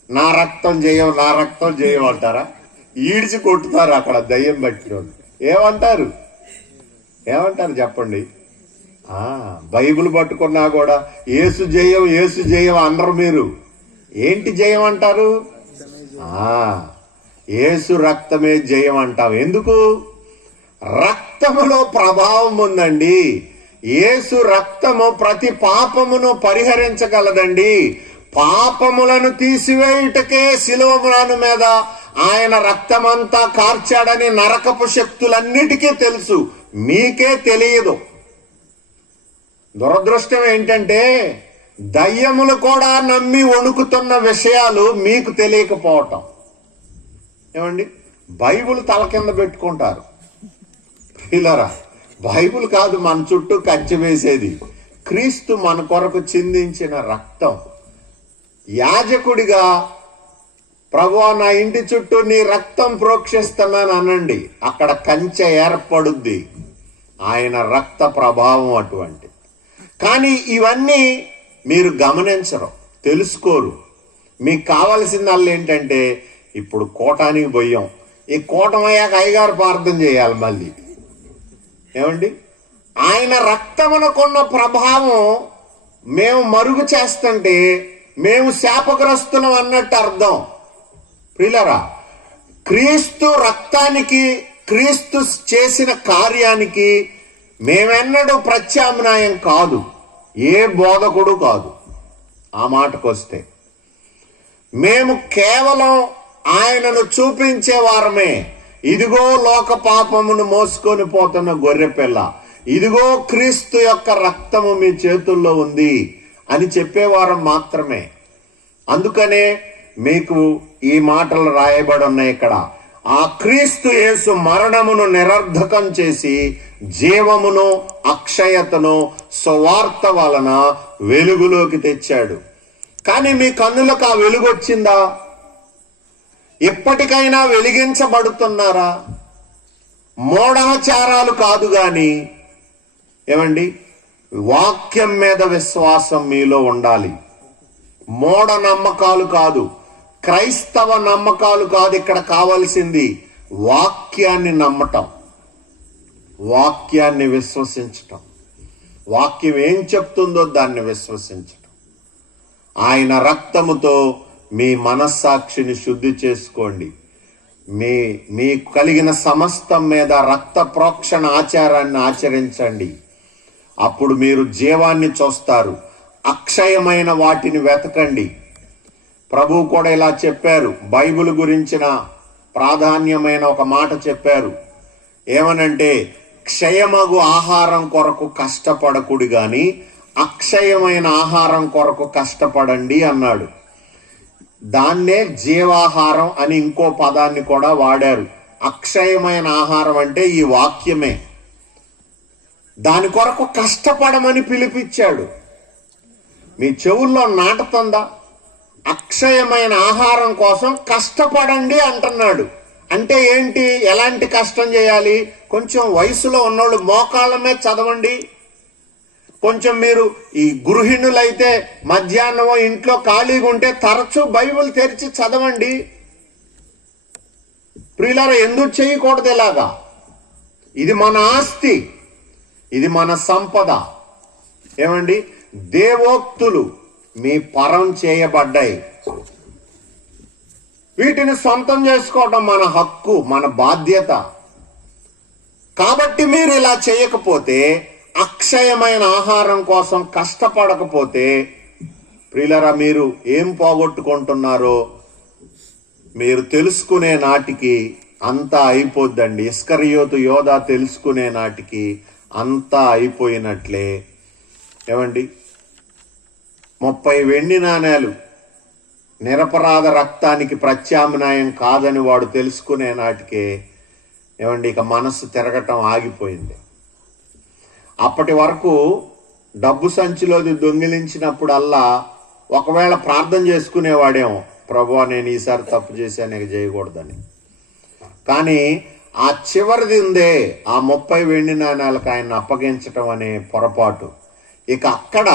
నా రక్తం జయం, నా రక్తం జయం అంటారా? ఈడ్చి కొట్టుతారు అక్కడ దయ్యం బట్టిన వాళ్ళు. ఏమంటారు చెప్పండి? బైబిల్ పట్టుకున్నా కూడా యేసు జయం, యేసు జయం అనరు మీరు. ఏంటి జయం అంటారు? యేసు రక్తమే జయం అంటాం. ఎందుకు? రక్తములో ప్రభావం ఉందండి. యేసు రక్తము ప్రతి పాపమును పరిహరించగలదండి. పాపములను తీసివేయుటకే శిలువ మీద ఆయన రక్తమంతా కార్చాడని నరకపు శక్తులన్నిటికీ తెలుసు, మీకే తెలియదు. దురదృష్టం ఏంటంటే దయ్యములు కూడా నమ్మి వణుకుతున్న విషయాలు మీకు తెలియకపోవటం. ఏమండి, బైబిల్ తల కింద పెట్టుకుంటారు. పిల్లరా, బైబిల్ కాదు మన చుట్టూ కంచె వేసేది. క్రీస్తు మన కొరకు చిందించిన రక్తం. యాజకుడిగా ప్రభువా, నా ఇంటి చుట్టూ నీ రక్తం ప్రోక్షిస్తున్నాను అనండి, అక్కడ కంచె ఏర్పడుద్ది. ఆయన రక్త ప్రభావం అటువంటి. కానీ ఇవన్నీ మీరు గమనించరు, తెలుసుకోరు. మీకు కావలసిందల్లా ఏంటంటే ఇప్పుడు కోటానికి పోయాం, ఈ కోటం అయ్యాక అయ్యగారు ప్రార్థన చేయాలి మళ్ళీ. ఏమండి, ఆయన రక్తమునకున్న ప్రభావం మేము మరుగు చేస్తుంటే మేము శాపగ్రస్తులం అన్నట్టు అర్థం. ప్రియులారా, క్రీస్తు రక్తానికి, క్రీస్తు చేసిన కార్యానికి మేమెన్నడూ ప్రత్యామ్నాయం కాదు, ఏ బోధకుడు కాదు. ఆ మాటకొస్తే మేము కేవలం ఆయనను చూపించే వారమే. ఇదిగో లోక పాపమును మోసుకొని పోతున్న గొర్రెపిల్ల, ఇదిగో క్రీస్తు యొక్క రక్తము మీ చేతుల్లో ఉంది అని చెప్పేవారం మాత్రమే. అందుకనే మీకు ఈ మాటలు రాయబడి ఉన్నాయి ఇక్కడ. ఆ క్రీస్తు యేసు మరణమును నిరర్ధకం చేసి జీవమును అక్షయతను సువార్త వలన వెలుగులోకి తెచ్చాడు. కానీ మీ కన్నులకు ఆ వెలుగు వచ్చిందా? ఎప్పటికైనా వెలిగించబడుతున్నారా? మూఢాచారాలు కాదు గాని ఏమండి, వాక్యం మీద విశ్వాసం మీలో ఉండాలి. మూఢ నమ్మకాలు కాదు, క్రైస్తవ నమ్మకాలు కాదు. ఇక్కడ కావలసింది వాక్యాన్ని నమ్మటం, వాక్యాన్ని విశ్వసించటం, వాక్యం ఏం చెప్తుందో దాన్ని విశ్వసించటం. ఆయన రక్తముతో మీ మనస్సాక్షిని శుద్ధి చేసుకోండి. మీ కలిగిన సమస్తం మీద రక్త ప్రోక్షణ ఆచారాన్ని ఆచరించండి. అప్పుడు మీరు జీవాన్ని చూస్తారు. అక్షయమైన వాటిని వెతకండి. ప్రభువు కూడా ఇలా చెప్పారు. బైబిల్ గురించిన ప్రాధాన్యమైన ఒక మాట చెప్పారు. ఏమనంటే, క్షయమగు ఆహారం కొరకు కష్టపడకుడి గాని అక్షయమైన ఆహారం కొరకు కష్టపడండి అన్నాడు. దాన్నే జీవాహారం అని ఇంకో పదాన్ని కూడా వాడారు. అక్షయమైన ఆహారం అంటే ఈ వాక్యమే. దాని కొరకు కష్టపడమని పిలిపించాడు. మీ చెవుల్లో నాటుతుందా? అక్షయమైన ఆహారం కోసం కష్టపడండి అంటున్నాడు. అంటే ఏంటి? ఎలాంటి కష్టం చేయాలి? కొంచెం వయసులో ఉన్నోళ్ళు మోకాళ్ళ మీద చదవండి. కొంచెం మీరు ఈ గృహిణులైతే మధ్యాహ్నం ఇంట్లో ఖాళీగా ఉంటే తరచూ బైబిల్ తెరిచి చదవండి. ప్రియులారా, ఎందుకు చేయకూడదు ఇలాగా? ఇది మన ఆస్తి, ఇది మన సంపద. ఏమండి, దేవోక్తులు మీ పరం చేయబడ్డాయి. వీటిని సొంతం చేసుకోవడం మన హక్కు, మన బాధ్యత. కాబట్టి మీరు ఇలా చేయకపోతే, అక్షయమైన ఆహారం కోసం కష్టపడకపోతే, ప్రియులారా, మీరు ఏం పోగొట్టుకుంటున్నారో మీరు తెలుసుకునే నాటికి అంతా అయిపోద్దండి. ఇస్కరియోతు యోధా తెలుసుకునే నాటికి అంతా అయిపోయినట్లే. ఏమండి, 30 వెండి నాణేలు నిరపరాధ రక్తానికి ప్రత్యామ్నాయం కాదని వాడు తెలుసుకునే నాటికే ఏమండి ఇక మనసు తిరగటం ఆగిపోయింది. అప్పటి వరకు డబ్బు సంచిలోది దొంగిలించినప్పుడల్లా ఒకవేళ ప్రార్థన చేసుకునేవాడేమో, ప్రభువా నేను ఈసారి తప్పు చేశాను, ఇక చేయకూడదని. కానీ ఆ చివరిది ఉందే, ఆ 30 వెండి నాణాలకు ఆయన అప్పగించటం అనే పొరపాటు, ఇక అక్కడ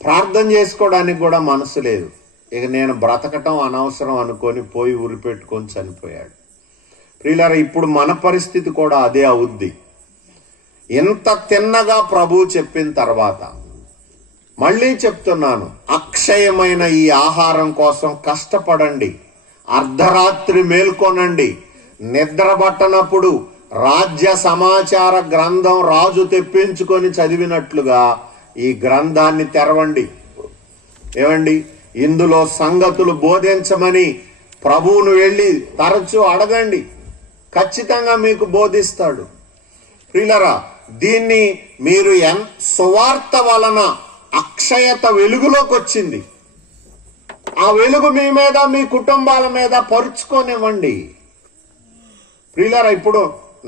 ప్రార్థన చేసుకోవడానికి కూడా మనసు లేదు. ఇక నేను బ్రతకటం అనవసరం అనుకొని పోయి ఉరిపెట్టుకొని చనిపోయాడు. ప్రియులారా, ఇప్పుడు మన పరిస్థితి కూడా అదే అవుద్ది. ఇంత తిన్నగా ప్రభువు చెప్పిన తర్వాత మళ్ళీ చెప్తున్నాను, అక్షయమైన ఈ ఆహారం కోసం కష్టపడండి. అర్ధరాత్రి మేల్కొనండి. నిద్రపట్టనప్పుడు రాజ్య సమాచార గ్రంథం రాజు తెప్పించుకొని చదివినట్లుగా ఈ గ్రంథాన్ని తెరవండి. ఏమండి, ఇందులో సంగతులు బోధించమని ప్రభువును వెళ్ళి తరచూ అడగండి. ఖచ్చితంగా మీకు బోధిస్తాడు. ప్రియులారా, దీన్ని మీరు సువార్త వలన అక్షయత వెలుగులోకి వచ్చింది. ఆ వెలుగు మీ మీద, మీ కుటుంబాల మీద పరుచుకోనివ్వండి. ప్రియులారా, ఇప్పుడు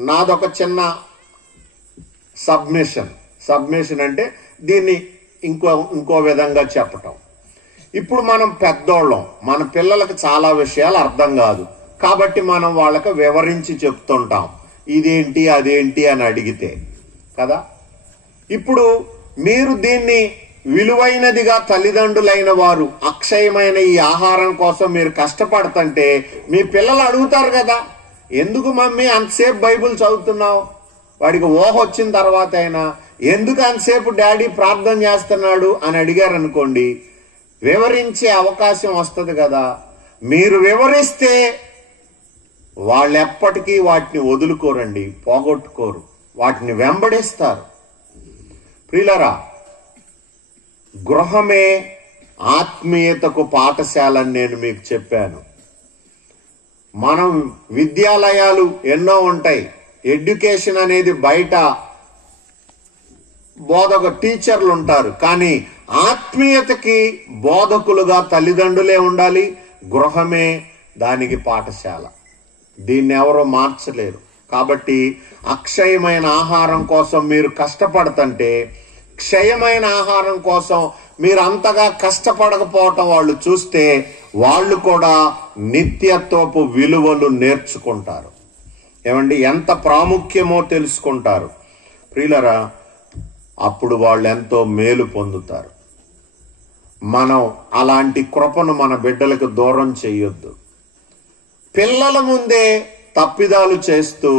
నాదొక చిన్న సబ్మిషన్ అంటే దీన్ని ఇంకో విధంగా చెప్పటం. ఇప్పుడు మనం పెద్దోళ్ళం, మన పిల్లలకు చాలా విషయాలు అర్థం కాదు, కాబట్టి మనం వాళ్ళకి వివరించి చెప్తుంటాం. ఇదేంటి అదేంటి అని అడిగితే కదా. ఇప్పుడు మీరు దీన్ని విలువైనదిగా తల్లిదండ్రులైన వారు అక్షయమైన ఈ ఆహారం కోసం మీరు కష్టపడుతుంటే మీ పిల్లలు అడుగుతారు కదా, ఎందుకు మమ్మీ అంతసేపు బైబిల్ చదువుతున్నావు? వాడికి ఊహ వచ్చిన తర్వాత అయినా ఎందుకు అంతసేపు డాడీ ప్రార్థన చేస్తున్నాడు అని అడిగారు అనుకోండి, వివరించే అవకాశం వస్తుంది కదా. మీరు వివరిస్తే వాళ్ళు ఎప్పటికీ వాటిని వదులుకోరండి, పోగొట్టుకోరు, వాటిని వెంబడిస్తారు. ప్రియులారా, గృహమే ఆత్మీయతకు పాఠశాలని నేను మీకు చెప్పాను. మనం విద్యాలయాలు ఎన్నో ఉంటాయి. ఎడ్యుకేషన్ అనేది బయట టీచర్లు ఉంటారు, కానీ ఆత్మీయతకి బోధకులుగా తల్లిదండ్రులే ఉండాలి. గృహమే దానికి పాఠశాల. దీన్ని ఎవరో మార్చలేరు. కాబట్టి అక్షయమైన ఆహారం కోసం మీరు కష్టపడుతుంటే, క్షయమైన ఆహారం కోసం మీరు అంతగా కష్టపడకపోవటం వాళ్ళు చూస్తే వాళ్ళు కూడా నిత్యత్వపు విలువలు నేర్చుకుంటారు. ఏమండి, ఎంత ప్రాముఖ్యమో తెలుసుకుంటారు. ప్రియులరా, అప్పుడు వాళ్ళు ఎంతో మేలు పొందుతారు. మనం అలాంటి కృపను మన బిడ్డలకు దూరం చేయొద్దు. పిల్లల ముందే తప్పిదాలు చేస్తూ,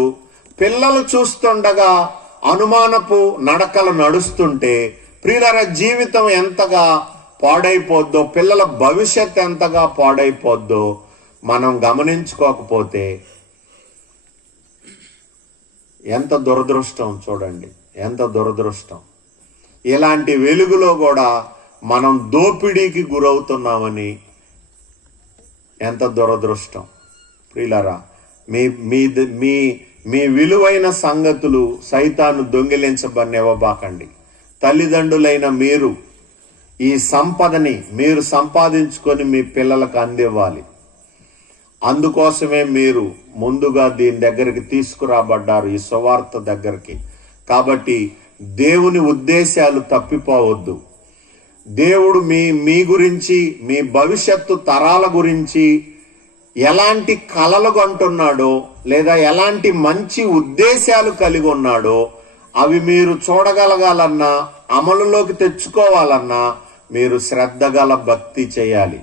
పిల్లలు చూస్తుండగా అనుమానపు నడకలు నడుస్తుంటే ప్రియులరా, జీవితం ఎంతగా పాడైపోద్దో, పిల్లల భవిష్యత్ ఎంతగా పాడైపోద్దో మనం గమనించుకోకపోతే ఎంత దురదృష్టం. చూడండి, ఎంత దురదృష్టం. ఇలాంటి వెలుగులో కూడా మనం దోపిడీకి గురవుతున్నామని ఎంత దురదృష్టం. ప్రియులారా, మీ మీ మీ విలువైన సంగతులు సైతాను దొంగిలించబడినివ్వబాకండి. తల్లిదండ్రులైన మీరు ఈ సంపదని మీరు సంపాదించుకొని మీ పిల్లలకు అందివ్వాలి. అందుకోసమే మీరు ముందుగా దీని దగ్గరికి తీసుకురాబడ్డారు, ఈ సువార్త దగ్గరికి. కాబట్టి దేవుని ఉద్దేశాలు తప్పిపోవద్దు. దేవుడు మీ గురించి, మీ భవిష్యత్తు తరాల గురించి ఎలాంటి కలలు కంటున్నాడో, లేదా ఎలాంటి మంచి ఉద్దేశాలు కలిగి ఉన్నాడో అవి మీరు చూడగలగాలన్నా, అమలులోకి తెచ్చుకోవాలన్నా మీరు శ్రద్ధ గల భక్తి చేయాలి.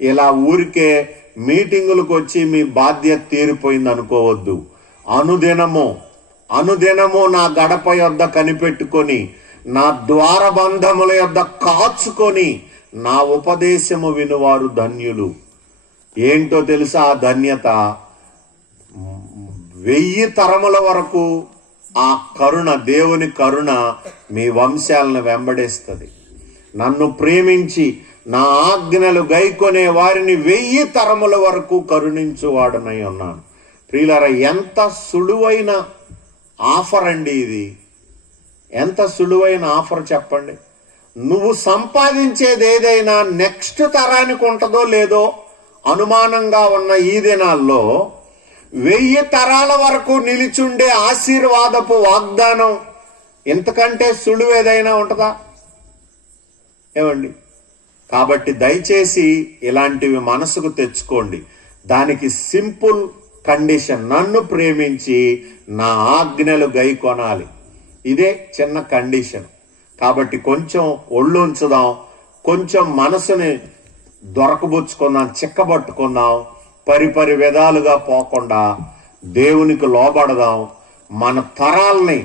ఇలా ఊరికే మీటింగులకు వచ్చి మీ బాధ్యత తీరిపోయింది అనుకోవద్దు. అనుదినము నా గడప యొద్ద కనిపెట్టుకొని, నా ద్వారబంధముల యొద్ద కాచుకొని నా ఉపదేశము వినువారు ధన్యులు. ఏంటో తెలుసా ఆ ధన్యత? 1000 తరముల వరకు ఆ కరుణ, దేవుని కరుణ మీ వంశాలను వెంబడేస్తుంది. నన్ను ప్రేమించి నా ఆజ్ఞలు గైకొనే వారిని 1000 తరముల వరకు కరుణించువాడనై ఉన్నాను. ప్రియులారా, ఎంత సులువైన ఆఫర్ అండి ఇది. ఎంత సులువైన ఆఫర్ చెప్పండి. నువ్వు సంపాదించేది ఏదైనా నెక్స్ట్ తరానికి ఉంటుందో లేదో అనుమానంగా ఉన్న ఈ దినాల్లో 1000 తరాల వరకు నిలిచుండే ఆశీర్వాదపు వాగ్దానం ఇంతకంటే సులువు ఏదైనా ఉంటుందా? ఏమండి? కాబట్టి దయచేసి ఇలాంటివి మనసుకు తెచ్చుకోండి. దానికి సింపుల్ కండిషన్, నన్ను ప్రేమించి నా ఆజ్ఞలు గైకొనాలి. ఇదే చిన్న కండిషన్. కాబట్టి కొంచెం ఒళ్ళు ఉంచుదాం, కొంచెం మనసుని దొరకబుచ్చుకుందాం, చిక్కబట్టుకుందాం. పరిపరి విధాలుగా పోకుండా దేవునికి లోబడదాం. మన తరాల్ని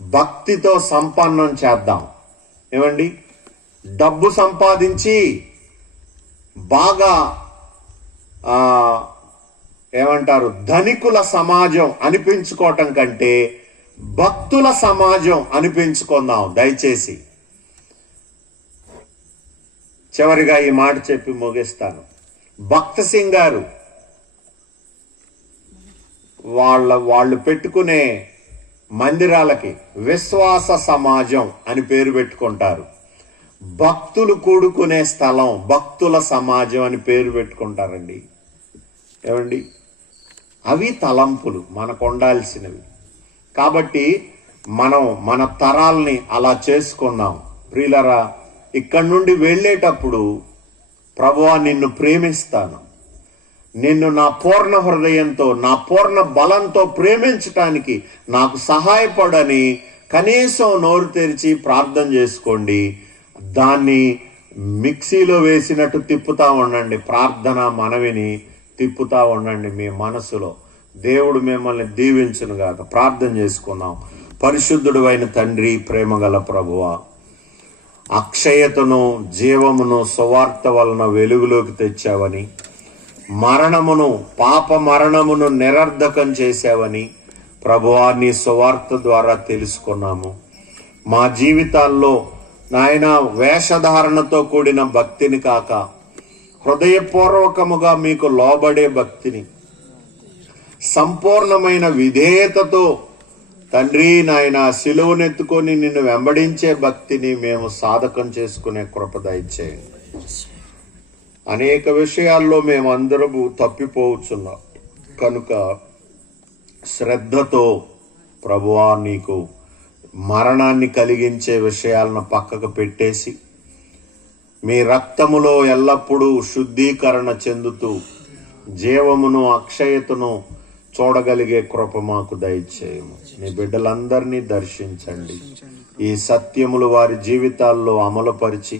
భక్తితో సంపన్నం చేద్దాం. ఏమండి? డబ్బు సంపాదించి బాగా ఏమంటారు, ధనికుల సమాజం అనిపించుకోవటం కంటే భక్తుల సమాజం అనిపించుకుందాం దయచేసి. చివరిగా ఈ మాట చెప్పి ముగిస్తాను. భక్త సింగ్ గారు వాళ్ళు పెట్టుకునే మందిరాలకి విశ్వాస సమాజం అని పేరు పెట్టుకుంటారు. భక్తులు కూడుకునే స్థలం భక్తుల సమాజం అని పేరు పెట్టుకుంటారండి. ఏమండి? అవి తలంపులు మనకు ఉండాల్సినవి. కాబట్టి మనం మన తరాల్ని అలా చేసుకుందాం. ప్రియులరా, ఇక్కడి నుండి వెళ్ళేటప్పుడు ప్రభువా నిన్ను ప్రేమిస్తాను, నిన్ను నా పూర్ణ హృదయంతో, నా పూర్ణ బలంతో ప్రేమించటానికి నాకు సహాయపడని కనీసం నోరు తెరిచి ప్రార్థన చేసుకోండి. దాన్ని మిక్సీలో వేసినట్టు తిప్పుతా ఉండండి. ప్రార్థన మనవిని తిప్పుతా ఉండండి మీ మనసులో. దేవుడు మిమ్మల్ని దీవించునుగాక. ప్రార్థన చేసుకుందాం. పరిశుద్ధుడు అయిన తండ్రి, ప్రేమగల ప్రభువా, అక్షయతను, జీవమును సువార్త వలన వెలుగులోకి తెచ్చావని, మరణమును, పాప మరణమును నిరర్ధకం చేశావని ప్రభువా నీ సువార్త ద్వారా తెలుసుకున్నాము. మా జీవితాల్లో నాయన వేషధారణతో కూడిన భక్తిని కాక హృదయపూర్వకముగా మీకు లోబడే భక్తిని, సంపూర్ణమైన విధేయతతో తండ్రి నాయన సిలువనెత్తుకొని నిన్ను వెంబడించే భక్తిని మేము సాధకం చేసుకునే కృప దయచేయండి. అనేక విషయాల్లో మేమందరము తప్పిపోవచ్చున్నాం కనుక శ్రద్ధతో ప్రభువా నీకు మరణాన్ని కలిగించే విషయాలను పక్కకు పెట్టేసి మీ రక్తములో ఎల్లప్పుడూ శుద్ధీకరణ చెందుతూ జీవమును అక్షయతను చూడగలిగే కృప మాకు దయచేయము. నీ బిడ్డలందరినీ దర్శించండి. ఈ సత్యములు వారి జీవితాల్లో అమలుపరిచి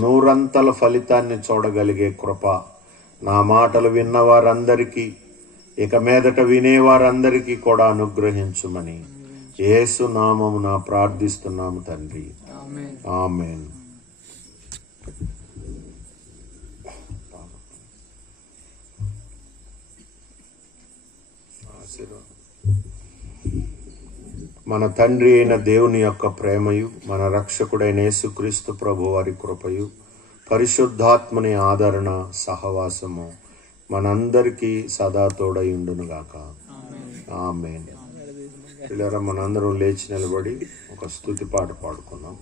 నూరంతల ఫలితాన్ని చూడగలిగే కృప నా మాటలు విన్నవారందరికీ, ఇక మీదట వినేవారందరికీ కూడా అనుగ్రహించుమని యేసు నామమున ప్రార్థిస్తున్నాము తండ్రి. ఆమేన్. మన తండ్రి అయిన దేవుని యొక్క ప్రేమయు, మన రక్షకుడైన యేసుక్రీస్తు ప్రభు వారి కృపయు, పరిశుద్ధాత్మని ఆదరణ సహవాసము మనందరికీ సదా తోడయుండునుగాక. ఆమేన్. పిల్లరా, మనందరం లేచి నిలబడి ఒక స్తుతి పాట పాడుకున్నాం.